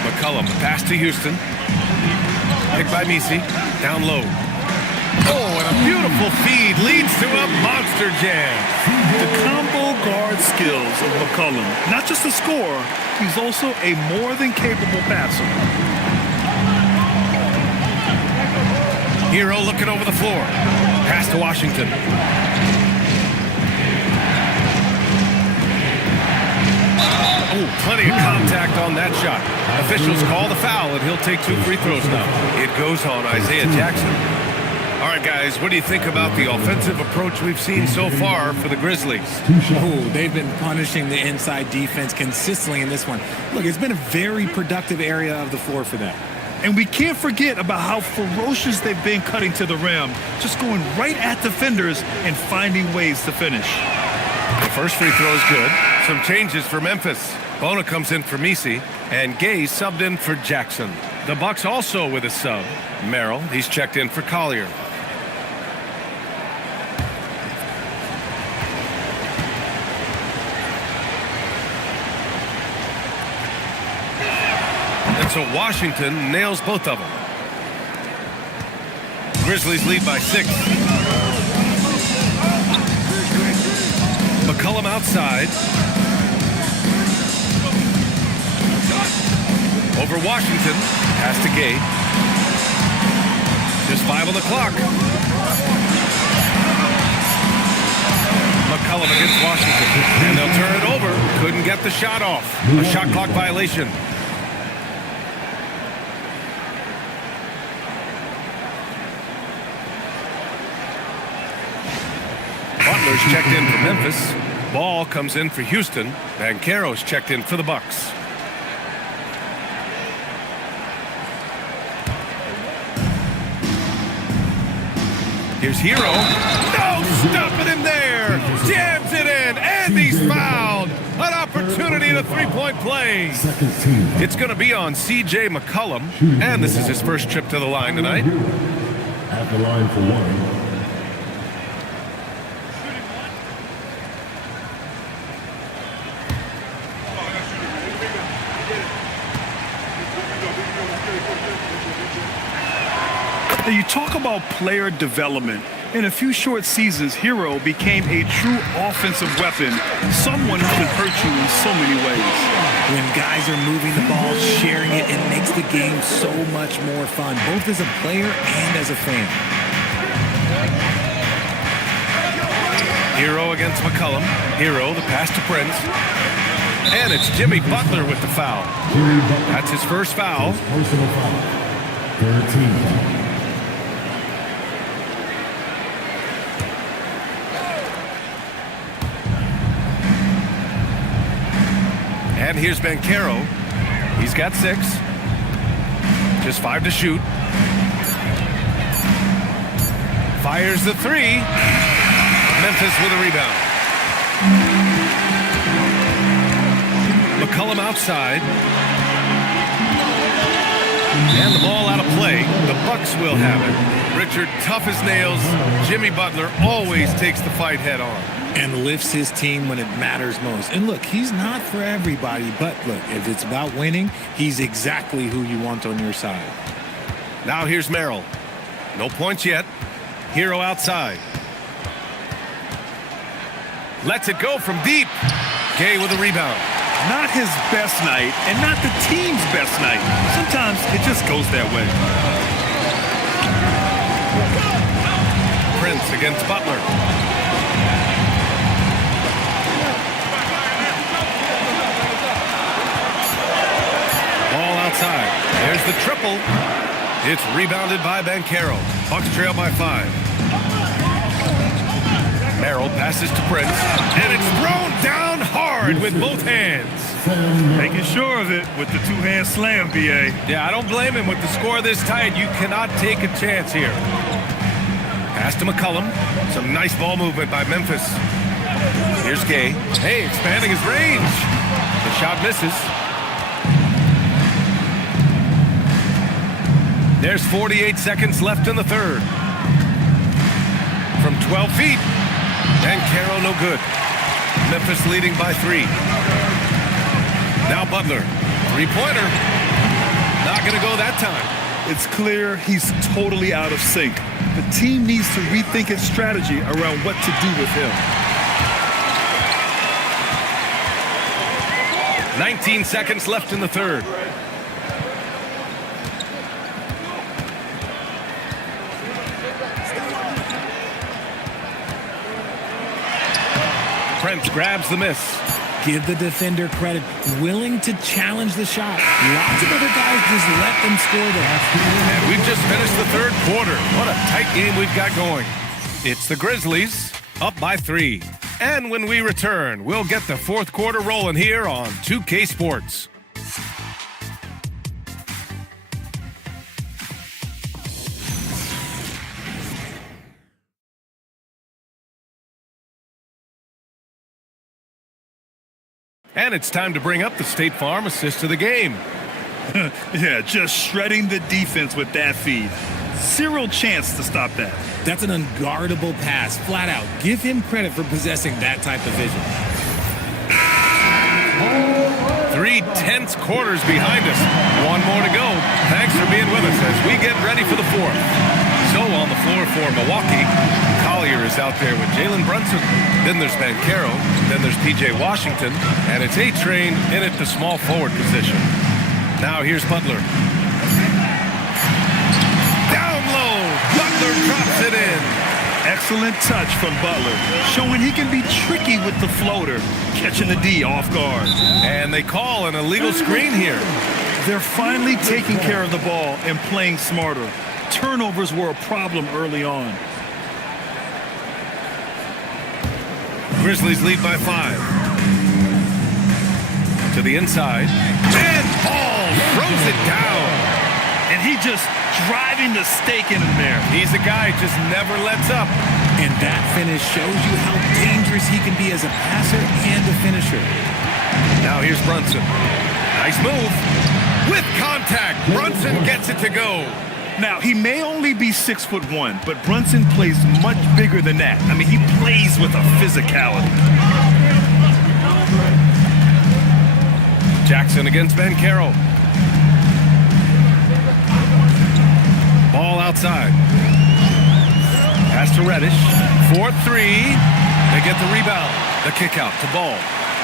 McCollum, the pass to Houston. Picked by Misi. Down low. Oh, and a beautiful feed leads to a monster jam. The combo guard skills of McCollum. Not just a scorer, he's also a more than capable passer. Hero looking over the floor. Pass to Washington. Oh, plenty of contact on that shot. Officials call the foul, and he'll take 2 free throws now. It goes on Isaiah Jackson. All right, guys, what do you think about the offensive approach we've seen so far for the Grizzlies? Oh, they've been punishing the inside defense consistently in this one. Look, it's been a very productive area of the floor for them. And we can't forget about how ferocious they've been cutting to the rim, just going right at defenders and finding ways to finish. The first free throw is good. Some changes for Memphis. Bona comes in for Misi, and Gay subbed in for Jackson. The Bucks also with a sub. Merrill, he's checked in for Collier. And so Washington nails both of them. Grizzlies lead by 6. McCollum outside. Over Washington. Pass to Gay. Just 5 on the clock. McCollum against Washington. And they'll turn it over. Couldn't get the shot off. A shot clock violation. Butler's checked in for Memphis. Ball comes in for Houston. Banchero's checked in for the Bucks. Here's Hero. No, stopping him there. Jams it in, and he's fouled. An opportunity at a three-point play. It's going to be on C.J. McCollum, and this is his first trip to the line tonight. At the line for one. You talk about player development. In a few short seasons, Hero became a true offensive weapon, someone who can hurt you in so many ways. When guys are moving the ball, sharing it, it makes the game so much more fun, both as a player and as a fan. Hero against McCollum. Hero, the pass to Prince. And it's Jimmy Butler with the foul. That's his first foul. Personal foul. 13. And here's Banchero. He's got 6. Just 5 to shoot. Fires the 3. Memphis with a rebound. McCollum outside. And the ball out of play. The Bucks will have it. Richard, tough as nails. Jimmy Butler always takes the fight head on. And lifts his team when it matters most. And look, he's not for everybody, but look, if it's about winning, he's exactly who you want on your side. Now here's Merrill. No points yet. Hero outside. Lets it go from deep. Gay with a rebound. Not his best night, and not the team's best night. Sometimes it just goes that way. Prince against Butler. Ball outside. There's the triple. It's rebounded by Banchero. Bucks trail by 5. Merrill passes to Prince, and it's thrown down hard with both hands. Making sure of it with the two-hand slam, B.A. Yeah, I don't blame him. With the score this tight, you cannot take a chance here. Pass to McCollum. Some nice ball movement by Memphis. Here's Gay. Hey, expanding his range. The shot misses. There's 48 seconds left in the third. From 12 feet. And Carroll no good. Memphis leading by 3. Now Butler. Three-pointer. Not going to go that time. It's clear he's totally out of sync. The team needs to rethink its strategy around what to do with him. 19 seconds left in the third. Prince grabs the miss. Give the defender credit. Willing to challenge the shot. Lots of other guys just let them score there. And we've just finished the third quarter. What a tight game we've got going. It's the Grizzlies up by 3. And when we return, we'll get the fourth quarter rolling here on 2K Sports. And it's time to bring up the State Farm assist of the game. Yeah, just shredding the defense with that feed. Zero chance to stop that. That's an unguardable pass, flat out. Give him credit for possessing that type of vision. 3 tense quarters behind us. One more to go. Thanks for being with us as we get ready for the fourth. So on the floor for Milwaukee, Collier is out there with Jalen Brunson. Then there's Banchero. Then there's P.J. Washington. And it's A-Train in at the small forward position. Now here's Butler. Down low. Butler drops it in. Excellent touch from Butler, showing he can be tricky with the floater, catching the D off guard. And they call an illegal screen here. They're finally taking care of the ball and playing smarter. Turnovers were a problem early on. Grizzlies lead by 5. To the inside. And Paul throws it down. And he just driving the stake in him there. He's a guy who just never lets up. And that finish shows you how dangerous he can be as a passer and a finisher. Now here's Brunson. Nice move. With contact, Brunson gets it to go. Now, he may only be 6'1", but Brunson plays much bigger than that. I mean, he plays with a physicality. Jackson against Banchero. Ball outside. Pass to Reddish. 4-3. They get the rebound. The kick out to Ball.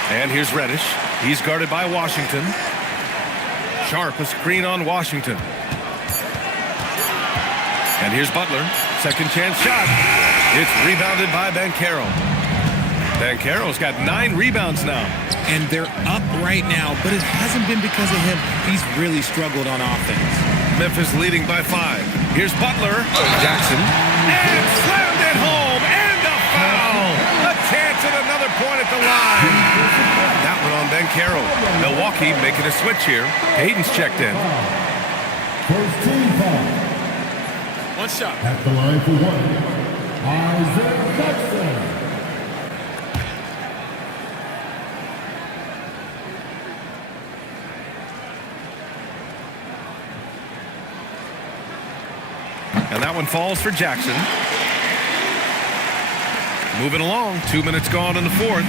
And here's Reddish. He's guarded by Washington. Sharp, a screen on Washington. And here's Butler. Second chance shot. It's rebounded by Banchero. Banchero's got 9 rebounds now. And they're up right now, but it hasn't been because of him. He's really struggled on offense. Memphis leading by 5. Here's Butler. Jackson. And slammed it home. And a foul. A chance at another point at the line. That one on Banchero. Milwaukee making a switch here. Hayden's checked in. First team foul. One shot. At the line for one, Isaiah Jackson. And that one falls for Jackson. Moving along. 2 minutes gone in the fourth.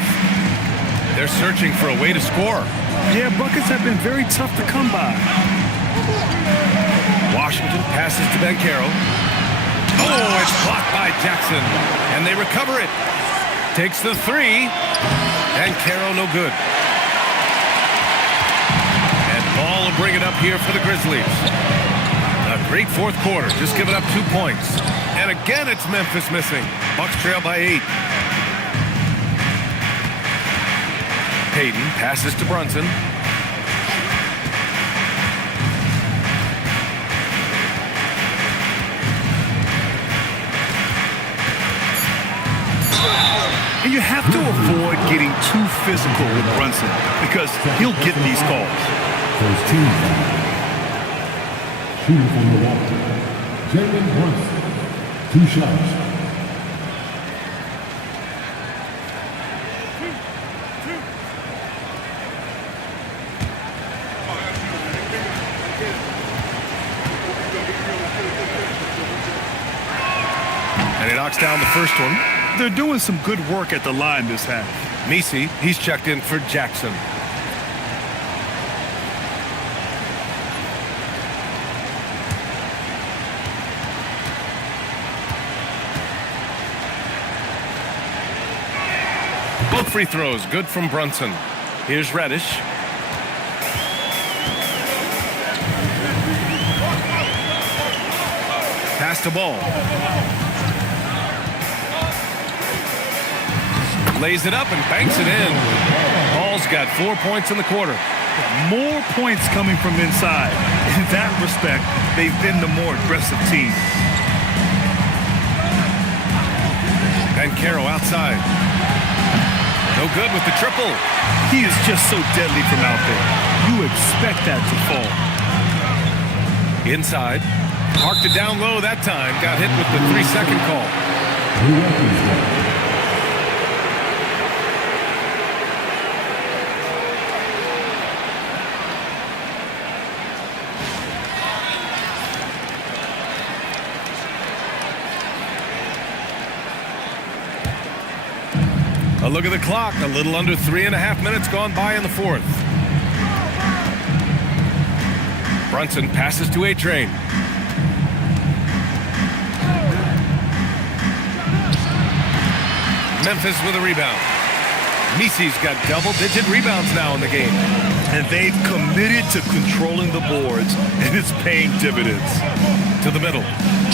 They're searching for a way to score. Yeah, buckets have been very tough to come by. Washington passes to Banchero. Oh, it's blocked by Jackson. And they recover it. Takes the 3. Banchero no good. And Ball will bring it up here for the Grizzlies. A great fourth quarter, just giving up 2 points. And again, it's Memphis missing. Bucks trail by 8. Payton passes to Brunson. And you have to avoid getting too physical with Brunson because he'll get these calls. First team foul. Shooting from Milwaukee, Jalen Brunson. 2 shots. And he knocks down the first one. They're doing some good work at the line this half. Misi, he's checked in for Jackson. Both free throws good from Brunson. Here's Reddish. Pass to Ball. Lays it up and banks it in. Ball's got 4 points in the quarter. More points coming from inside. In that respect, they've been the more aggressive team. Banchero outside. No good with the triple. He is just so deadly from out there. You expect that to fall. Inside. Parked it down low that time. Got hit with the 3-second call. A look at the clock. A little under 3.5 minutes gone by in the fourth. Brunson passes to A-Train. Memphis with a rebound. Misi's got double-digit rebounds now in the game. And they've committed to controlling the boards, and it's paying dividends. To the middle.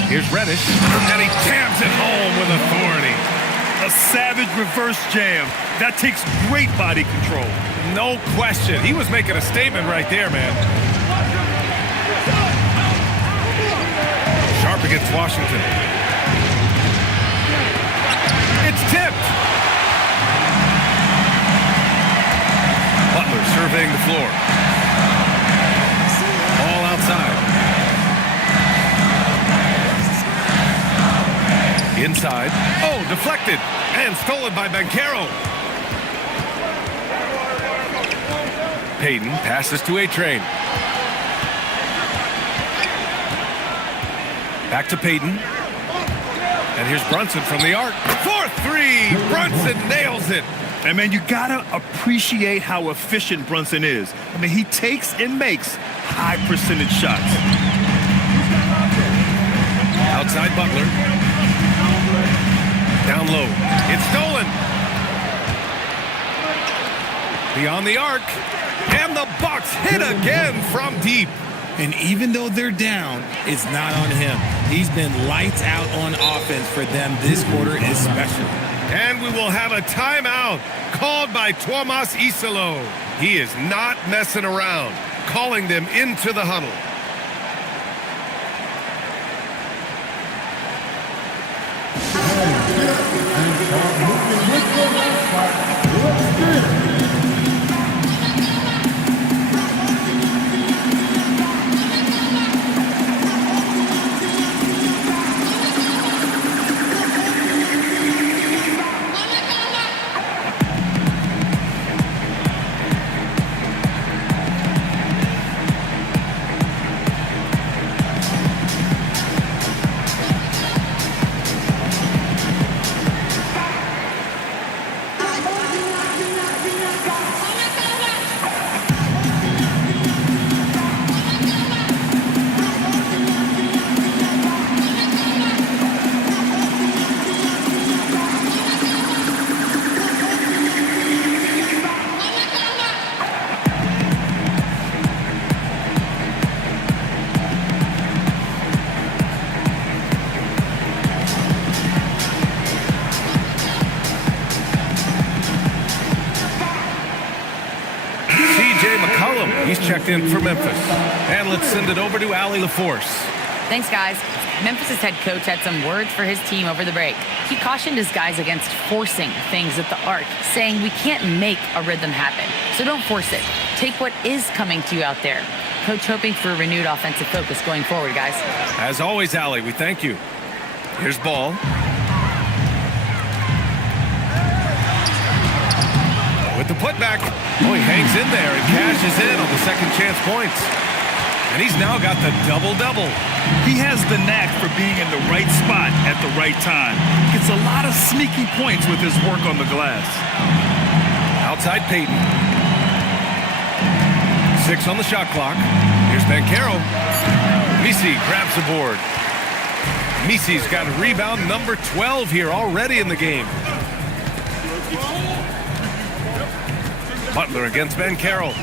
Here's Reddish, and he jams it home with authority. A savage reverse jam. That takes great body control. No question. He was making a statement right there, man. Sharp against Washington. It's tipped. Butler surveying the floor. Ball outside. Deflected and stolen by Banchero. Payton passes to A-Train. Back to Payton. And here's Brunson from the arc. 4-3. Brunson nails it. And, man, you got to appreciate how efficient Brunson is. I mean, he takes and makes high percentage shots. Outside Butler. Down low. It's stolen. Beyond the arc. And the Bucks hit again from deep. And even though they're down, it's not on him. He's been lights out on offense for them this quarter especially. And we will have a timeout called by Tomas Isalo. He is not messing around, calling them into the huddle. He's checked in for Memphis. And let's send it over to Allie LaForce. Thanks, guys. Memphis' head coach had some words for his team over the break. He cautioned his guys against forcing things at the arc, saying we can't make a rhythm happen, so don't force it. Take what is coming to you out there. Coach hoping for a renewed offensive focus going forward, guys. As always, Allie, we thank you. Here's Ball. With the putback. Oh, he hangs in there and cashes in on the second chance points. And he's now got the double-double. He has the knack for being in the right spot at the right time. Gets a lot of sneaky points with his work on the glass. Outside Payton. 6 on the shot clock. Here's Banchero. Misi grabs the board. Misi's got rebound number 12 here already in the game. Butler against Banchero.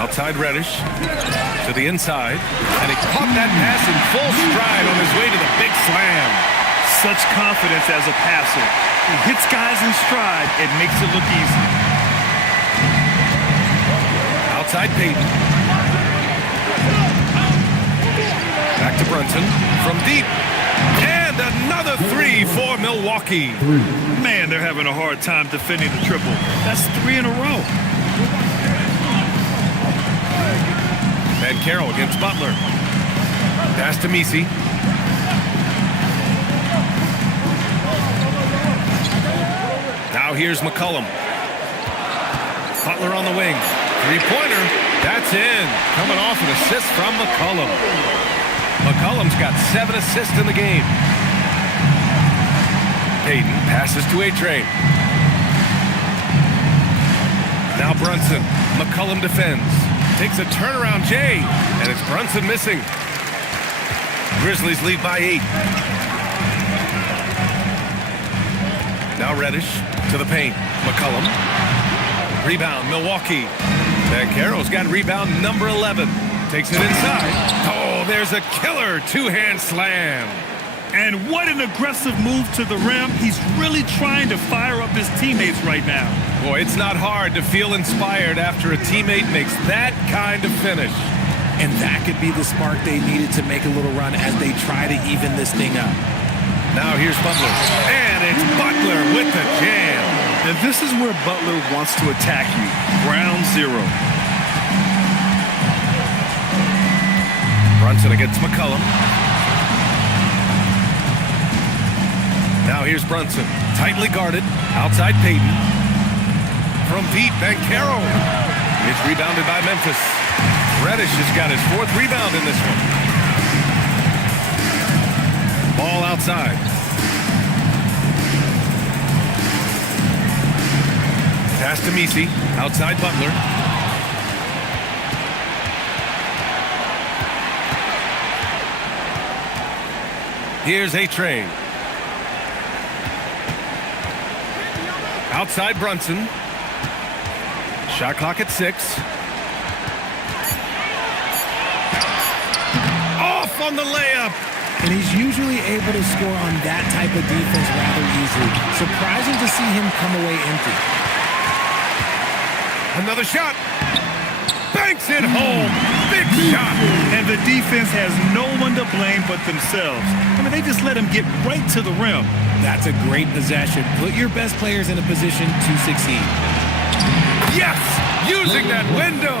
Outside Reddish to the inside, and he caught that pass in full stride on his way to the big slam. Such confidence as a passer. He hits guys in stride and makes it look easy. Outside Payton. Back to Brunson from deep. And another 3 for Milwaukee. Man, they're having a hard time defending the triple. That's 3 in a row. Banchero against Butler. Pass to Misi. Now here's McCollum. Butler on the wing. Three-pointer. That's in. Coming off an assist from McCollum. McCollum's got 7 assists in the game. Payton passes to A-Train. Now Brunson. McCollum defends. Takes a turnaround J, and it's Brunson missing. Grizzlies lead by 8. Now Reddish to the paint. McCollum. Rebound, Milwaukee. Banchero's got rebound number 11. Takes it inside. Oh, there's a killer two-hand slam. And what an aggressive move to the rim. He's really trying to fire up his teammates right now. Boy, it's not hard to feel inspired after a teammate makes that kind of finish. And that could be the spark they needed to make a little run as they try to even this thing up. Now here's Butler. And it's Butler with the jam. And this is where Butler wants to attack you. Ground zero. Brunson against McCollum. Now here's Brunson, tightly guarded, outside Payton. From deep, Banchero. It's rebounded by Memphis. Reddish has got his 4th rebound in this one. Ball outside. Pass to Messi, outside Butler. Here's A-Train. Outside Brunson. Shot clock at 6. Off on the layup. And he's usually able to score on that type of defense rather easily. Surprising to see him come away empty. Another shot. Banks it home. Big shot. And the defense has no one to blame but themselves. I mean, they just let him get right to the rim. That's a great possession. Put your best players in a position to succeed. Yes! Using that window.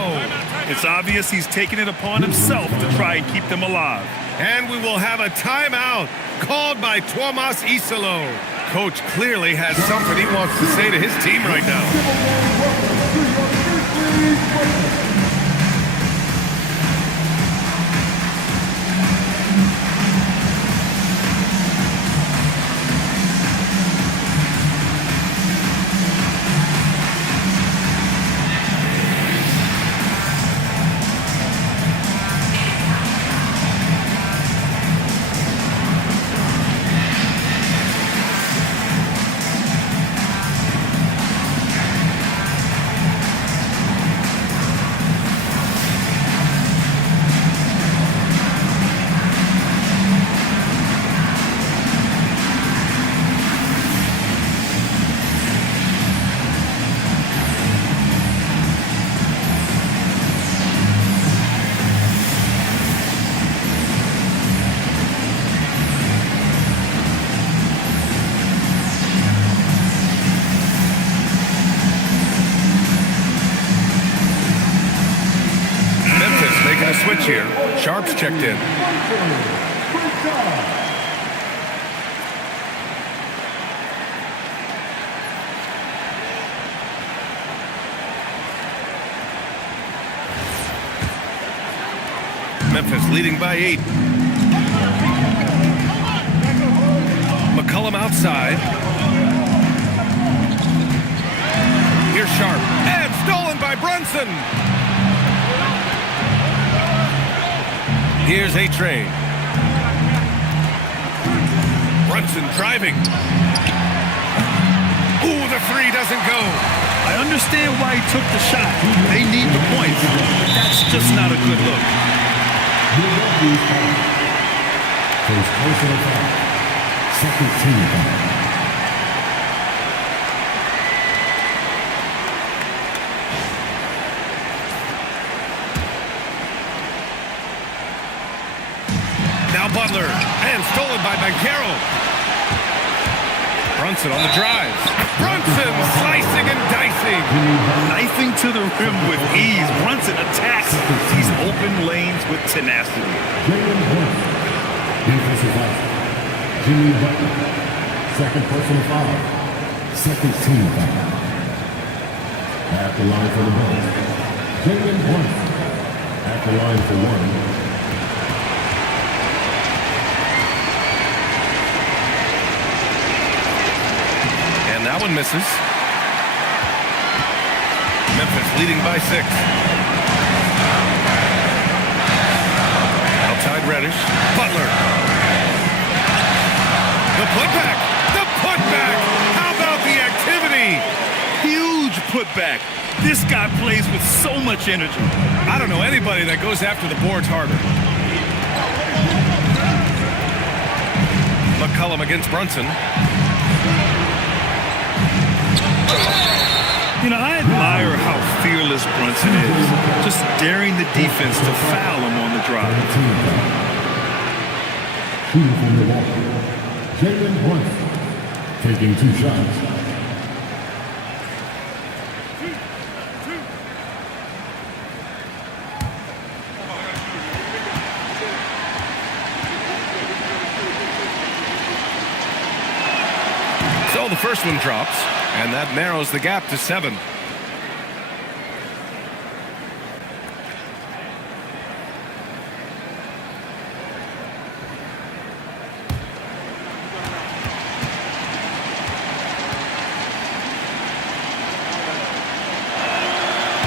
It's obvious he's taking it upon himself to try and keep them alive. And we will have a timeout called by Tuomas Isalo. Coach clearly has something he wants to say to his team right now. Making a switch here. Sharp's checked in. Memphis leading by 8. McCollum outside. Here's Sharp. And stolen by Brunson. Here's A-Train. Brunson driving. Ooh, the 3 doesn't go. I understand why he took the shot. They need the points, but that's just not a good look. Second team foul. Now Butler, and stolen by Banchero. Brunson on the drive. Brunson slicing and dicing. Knifing to the rim with ease. Brunson attacks these open lanes with tenacity. Jimmy Butler, second personal foul. Second team foul. At the line for the Bulls, Jalen Brunson. At the line for 1. That one misses. Memphis leading by 6. Outside Reddish. Butler. The putback. The putback. How about the activity? Huge putback. This guy plays with so much energy. I don't know anybody that goes after the boards harder. McCollum against Brunson. You know, I admire how fearless Brunson is, just daring the defense to foul him on the drive. Shooting from Milwaukee, Jalen Brunson, taking 2 shots. first one drops, and that narrows the gap to 7.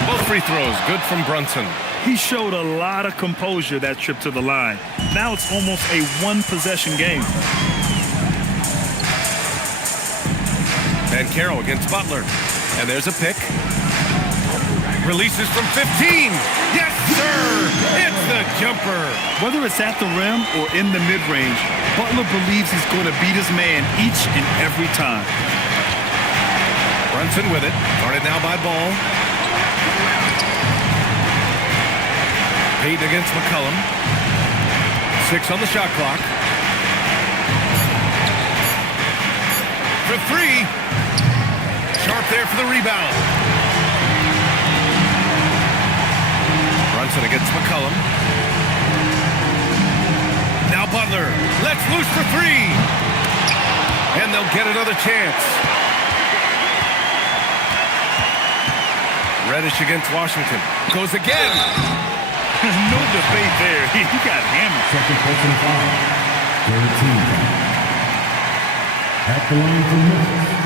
Both free throws good from Brunson. He showed a lot of composure that trip to the line. Now it's almost a one-possession game. And Carroll against Butler. And there's a pick. Releases from 15. Yes, sir! It's the jumper. Whether it's at the rim or in the mid-range, Butler believes he's going to beat his man each and every time. Brunson with it. Guarded now by Ball. Payton against McCollum. 6 on the shot clock. For 3. Sharp there for the rebound. Brunson against McCollum. Now Butler. Let's loose for 3. And they'll get another chance. Reddish against Washington. Goes again. No debate there. He got hammered. Second personal foul. Third team foul. At the line for Memphis,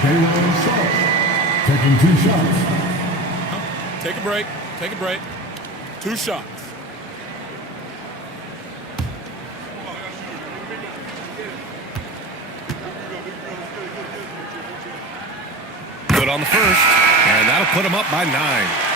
Daron Sharp taking 2 shots. Take a break. Take a break. 2 shots. Good on the first, and that'll put him up by 9.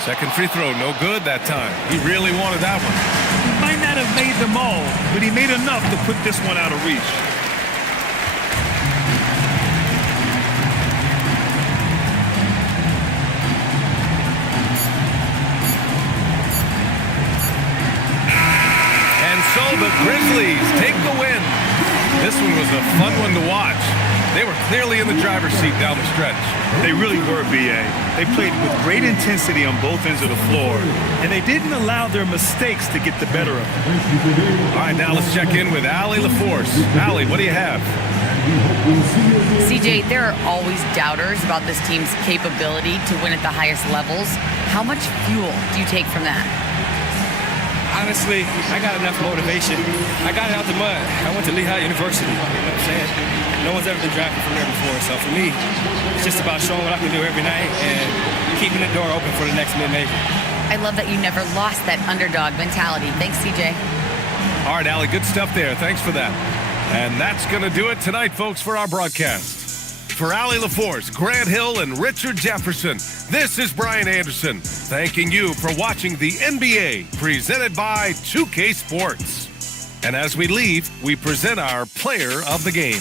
Second free throw, no good that time. He really wanted that one. He might not have made them all, but he made enough to put this one out of reach. And so the Grizzlies take the win. This one was a fun one to watch. They were clearly in the driver's seat down the stretch. They really were, B.A. They played with great intensity on both ends of the floor, and they didn't allow their mistakes to get the better of them. All right, now let's check in with Allie LaForce. Allie, what do you have? CJ, there are always doubters about this team's capability to win at the highest levels. How much fuel do you take from that? Honestly, I got enough motivation. I got it out the mud. I went to Lehigh University. You know what I'm saying? No one's ever been drafted from there before. So for me, it's just about showing what I can do every night and keeping the door open for the next mid-major. I love that you never lost that underdog mentality. Thanks, CJ. All right, Allie, good stuff there. Thanks for that. And that's going to do it tonight, folks, for our broadcast. For Allie LaForce, Grant Hill, and Richard Jefferson, this is Brian Anderson, thanking you for watching the NBA, presented by 2K Sports. And as we leave, we present our player of the game.